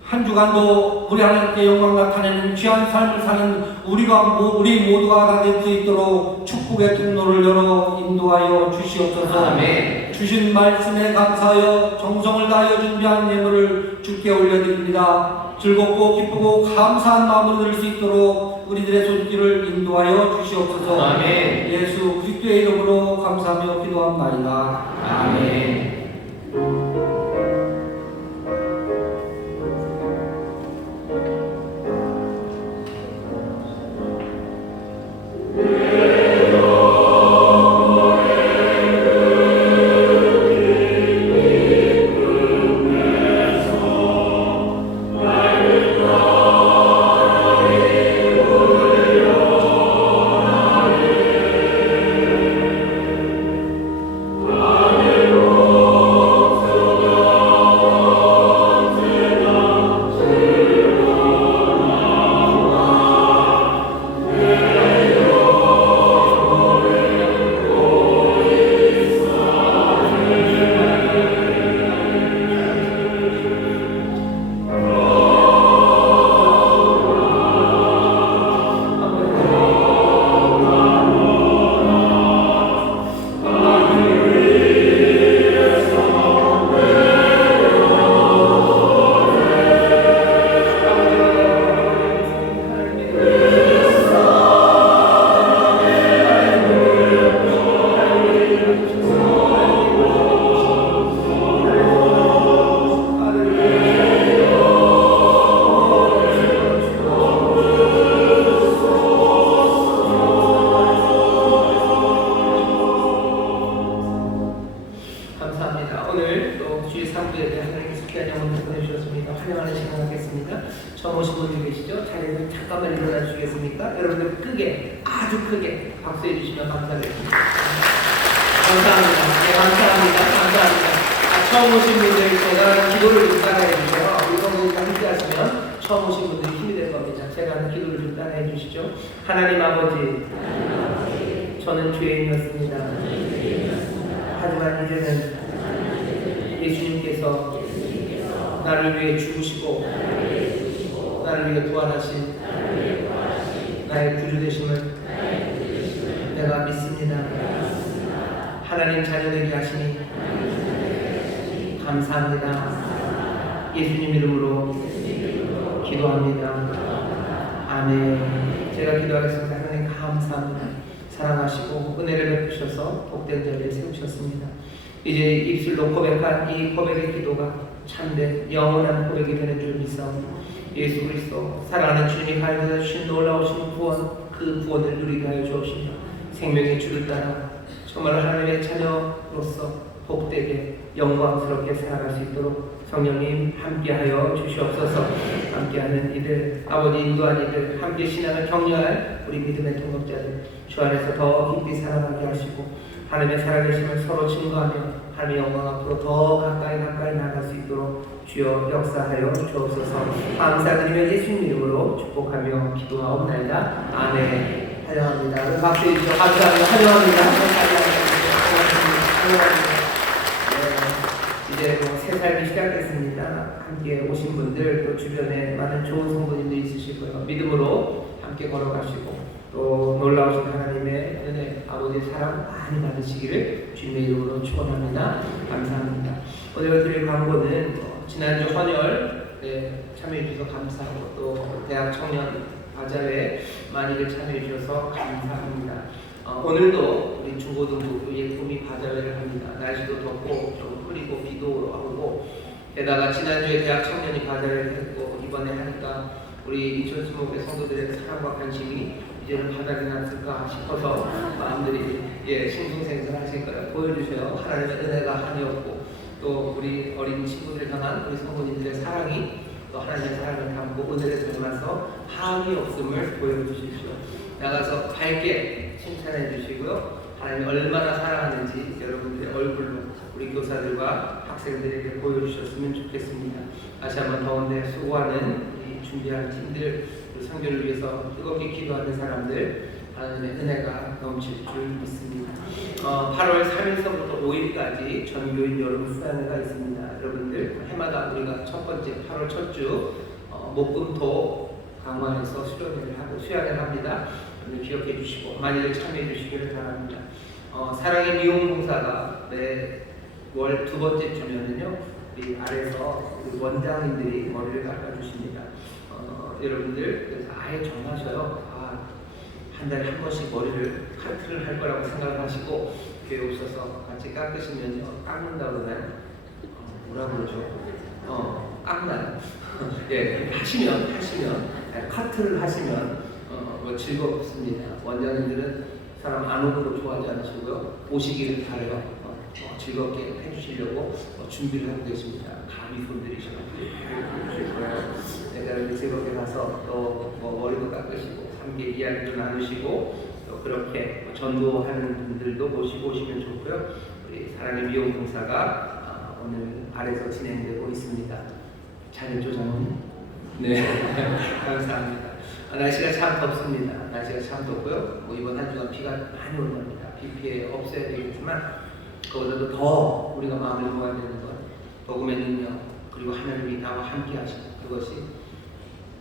한 주간도 우리 하나님께 영광 나타내는 귀한 삶을 사는 우리 모두가 다 될 수 있도록 축복의 통로를 열어 인도하여 주시옵소서. 아멘. 주신 말씀에 감사하여 정성을 다하여 준비한 예물을 주께 올려드립니다. 즐겁고 기쁘고 감사한 마음으로 드릴 수 있도록 우리들의 손길을 인도하여 주시옵소서. 아멘. 예수 그리스도의 이름으로 감사하며 기도합나이다. 아멘. 잠깐만 일어나 주시겠습니까? 여러분들 크게, 아주 크게 박수해 주시면 감사하겠습니다. 감사합니다. 네, 감사합니다. 처음 오신 분들 제가 기도를 좀 따라해 주세요. 이거 함께 하시면 처음 오신 분들이 힘이 될 겁니다. 제가 하는 기도를 좀 따라해 주시죠. 하나님 아버지, 저는 죄인이었습니다. 하지만 이제는 예수님께서 나를 위해 죽으시고 나를 위해 부활하신 나의 구주 되심을 내가 믿습니다. 하나님 자녀 되게 하시니 감사합니다. 예수님 이름으로 기도합니다. 아멘. 제가 기도하겠습니다. 하나님 감사합니다. 사랑하시고 은혜를 베푸셔서 복된 자리에 세우셨습니다. 이제 입술로 고백한 이 고백의 기도가 참된 영원한 고백이 되는 줄 믿사옵니다. 예수 그리스도 사랑하는 주님이 가르쳐 주신 놀라우신 구원, 그 구원을 누리게 하여 주옵시며 생명의 주를 따라 정말 하나님의 자녀로서 복되게 영광스럽게 살아갈 수 있도록 성령님 함께하여 주시옵소서. 함께하는 이들, 아버지 인도한 이들, 함께 신앙을 격려할 우리 믿음의 동역자들 주 안에서 더 깊이 살아가게 하시고 하나님의 살아계심을 서로 증거하며 하나님의 영광 앞으로 더 가까이 나아갈 수 있도록 주여 역사하여 주옵소서. 감사드리며 예수님 이름으로 축복하며 기도하옵나이다. 아멘. 환영합니다. 박수해 주시죠. 감사합니다. 환영합니다. 이제 새 삶이 시작됐습니다. 함께 오신 분들 또 주변에 많은 좋은 성도님들이 있으실 거예요. 믿음으로 함께 걸어가시고 또 놀라우신 하나님의 은혜, 아버지의 사랑 많이 받으시기를 주님의 이름으로 축원합니다. 감사합니다. 오늘 드릴 광고는 지난주 헌혈에 참여해 주셔서 감사하고 또 대학 청년 바자회에 많이들 참여해 주셔서 감사합니다. 오늘도 우리 중고등부 예쁨이 바자회를 합니다. 날씨도 덥고 좀 흐리고 비도 오고 게다가 지난주에 대학 청년이 바자회를 했고 이번에 하니까 우리 인천 수목의 성도들의 사랑과 관심이 이제는 바닥이 났을까 싶어서 마음들이 싱숭생숭하실 거라 보여주셔요. 하나님의 은혜가 한이었고 또 우리 어린 친구들을 향한 우리 성도님들의 사랑이 또 하나님의 사랑을 담고 은혜를 담아서 한이 없음을 보여주십시오. 나가서 밝게 칭찬해 주시고요. 하나님이 얼마나 사랑하는지 여러분들의 얼굴로 우리 교사들과 학생들에게 보여주셨으면 좋겠습니다. 다시 한번 더운데 수고하는 우리 준비한 팀들, 우리 성교를 위해서 뜨겁게 기도하는 사람들 하나님의 은혜가 넘칠 줄 믿습니다. 8월 3일서부터 5일까지 전교인 여름 수양회가 있습니다. 여러분들 해마다 우리가 첫 번째 8월 첫 주 목금토 강화에서 수양회를 합니다. 기억해 주시고 많이들 참여해 주시기를 바랍니다. 사랑의 미용봉사가 매월 두 번째 주면은요 우리 아래서 우리 원장님들이 머리를 깎아주십니다. 여러분들 그래서 아예 정하셔요. 한 달에 한 번씩 머리를 카트를 할 거라고 생각을 하시고 교회 오셔서 같이 깎으시면요 깎는다고 그러나요? 뭐라 그러죠? 깎나요? 예, 하시면 카트를 하시면 즐겁습니다. 원장님들은 사람 안 오는 거 좋아하지 않으시고요. 오시기를 바라요. 즐겁게 해주시려고 준비를 하고 계십니다. 감히 손들이셔서 해주실 거예요. 내가 즐겁게 가서 또 머리도 깎으시고 함께 이야기도 나누시고 또 그렇게 전도하는 분들도 모시고 오시면 좋고요. 우리 사랑의 미용봉사가 오늘 아래서 진행되고 있습니다. 잘했죠, 장모님? 네, 감사합니다. 날씨가 참 덥습니다. 날씨가 참 덥고요. 이번 한 주간 비가 많이 올 겁니다. 비 피해 없어야 되겠지만 그보다도 더 우리가 마음을 모아야 되는 것, 복음의 능력 그리고 하나님이 나와 함께 하시는 그것이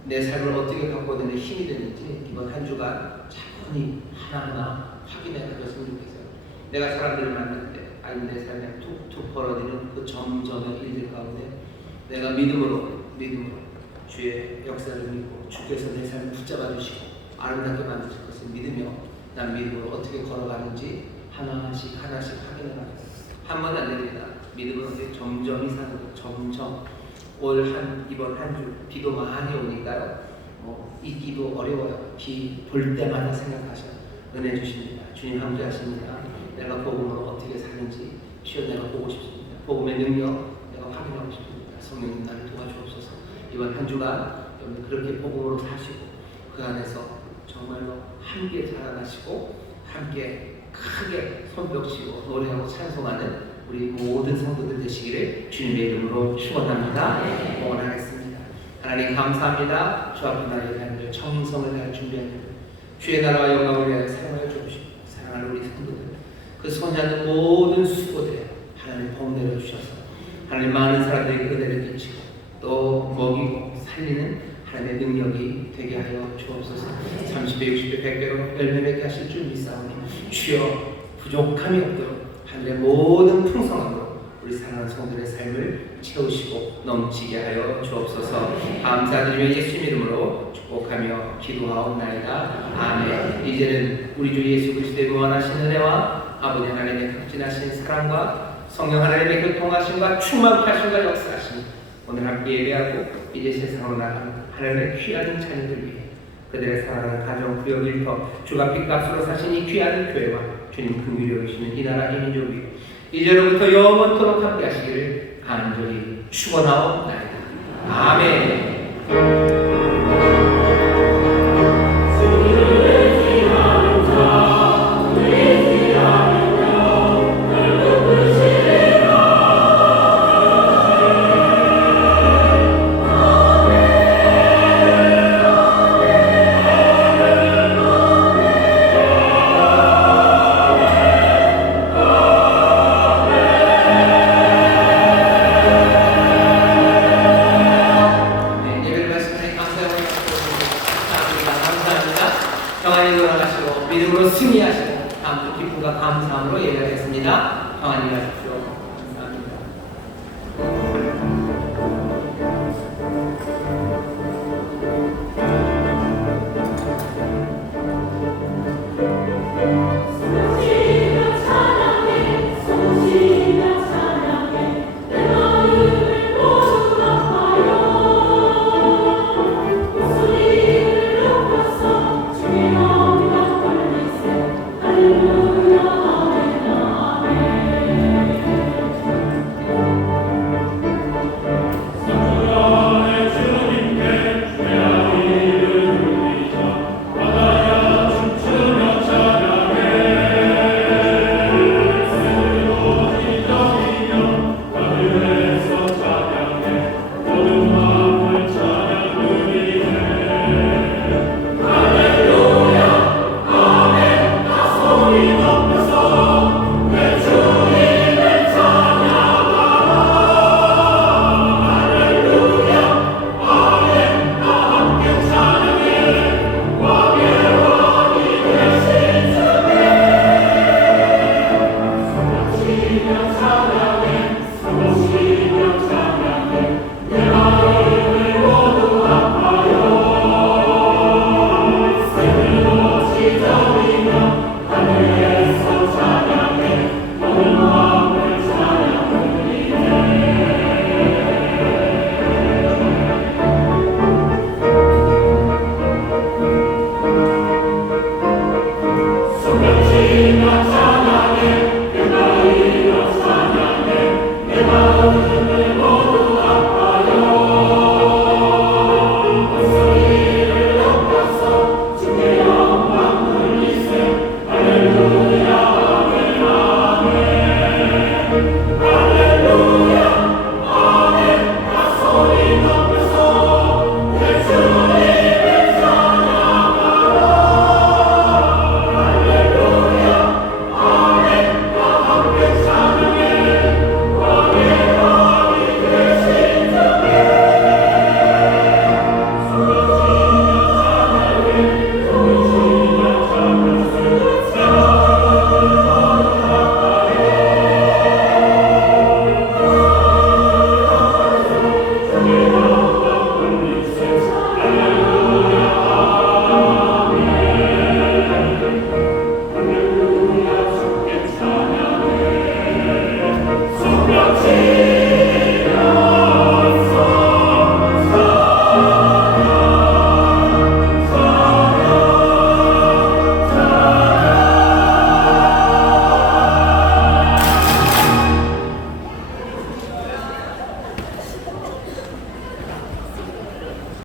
내 삶을 어떻게 바꿔내는 힘이 되는지 이번 한 주간 차분히 하나하나 확인해 가셨으면 좋겠어요. 내가 사람들을 만날 때 아니면 내 삶에 툭툭 벌어지는 그 점점의 일들 가운데 내가 믿음으로 주의 역사를 믿고 주께서 내 삶을 붙잡아 주시고 아름답게 만드실 것을 믿으며 난 믿음으로 어떻게 걸어가는지 하나씩 확인해 가겠습니다. 한 번 안 됩니다. 믿음은 어떻게 점점 이상으로 점점 이번 한 주 비도 많이 오니까요. 있기도 어려워요. 비 볼 때마다 생각하셔 은혜 주십니다. 주님 함께 하십니다. 내가 복음으로 어떻게 사는지 주여 내가 보고 싶습니다. 복음의 능력 내가 확인하고 싶습니다. 성령님 나를 도와주옵소서. 이번 한 주간 여러분 그렇게 복음으로 사시고 그 안에서 정말로 함께 자라나시고 함께 크게 손뼉치고 노래하고 찬송하는 우리 모든 성도들 되시기를 주님의 이름으로 축원합니다. 원하겠습니다. 하나님 감사합니다. 주 앞에 나의 삶을 정성을 다해 준비하는 주의 나라와 영광을 위하여 사랑하여 주옵시고 사랑하는 우리 성도들 그 손자는 모든 수고들에 하나님 복 내려주셔서 하나님 많은 사람들에게 은혜를 끼치고 또 먹이고 살리는 하나님의 능력이 되게 하여 주옵소서. 30배, 60배, 100배로 열매 맺게 하실 줄 믿사오니 주여 부족함이 없도록 하늘의 모든 풍성함으로 우리 사랑하는 성도들의 삶을 채우시고 넘치게 하여 주옵소서. 감사드리며 예수님 이름으로 축복하며 기도하옵나이다. 아멘. 이제는 우리 주 예수 그리스도의 무한하신 은혜와 아버지 하나님의 극진하신 사랑과 성령 하나님의 교통하심과 충만케 하심과 역사하심 오늘 함께 예배하고 이제 세상으로 나가는 하나님의 귀한 자녀들 위해 그들의 사랑하는 가정, 구역, 일터, 주가 빚값으로 사신 이 귀한 교회와 주님 긍휼히 여기시는 이 나라 이 민족 위에 이제로부터 영원토록 함께 하시기를 간절히 축원하옵나이다. 아멘. 평안히 돌아가시고 믿음으로 승리하시고 다음 주 기쁨과 감사함으로 예배하겠습니다. 평안히 가십시오.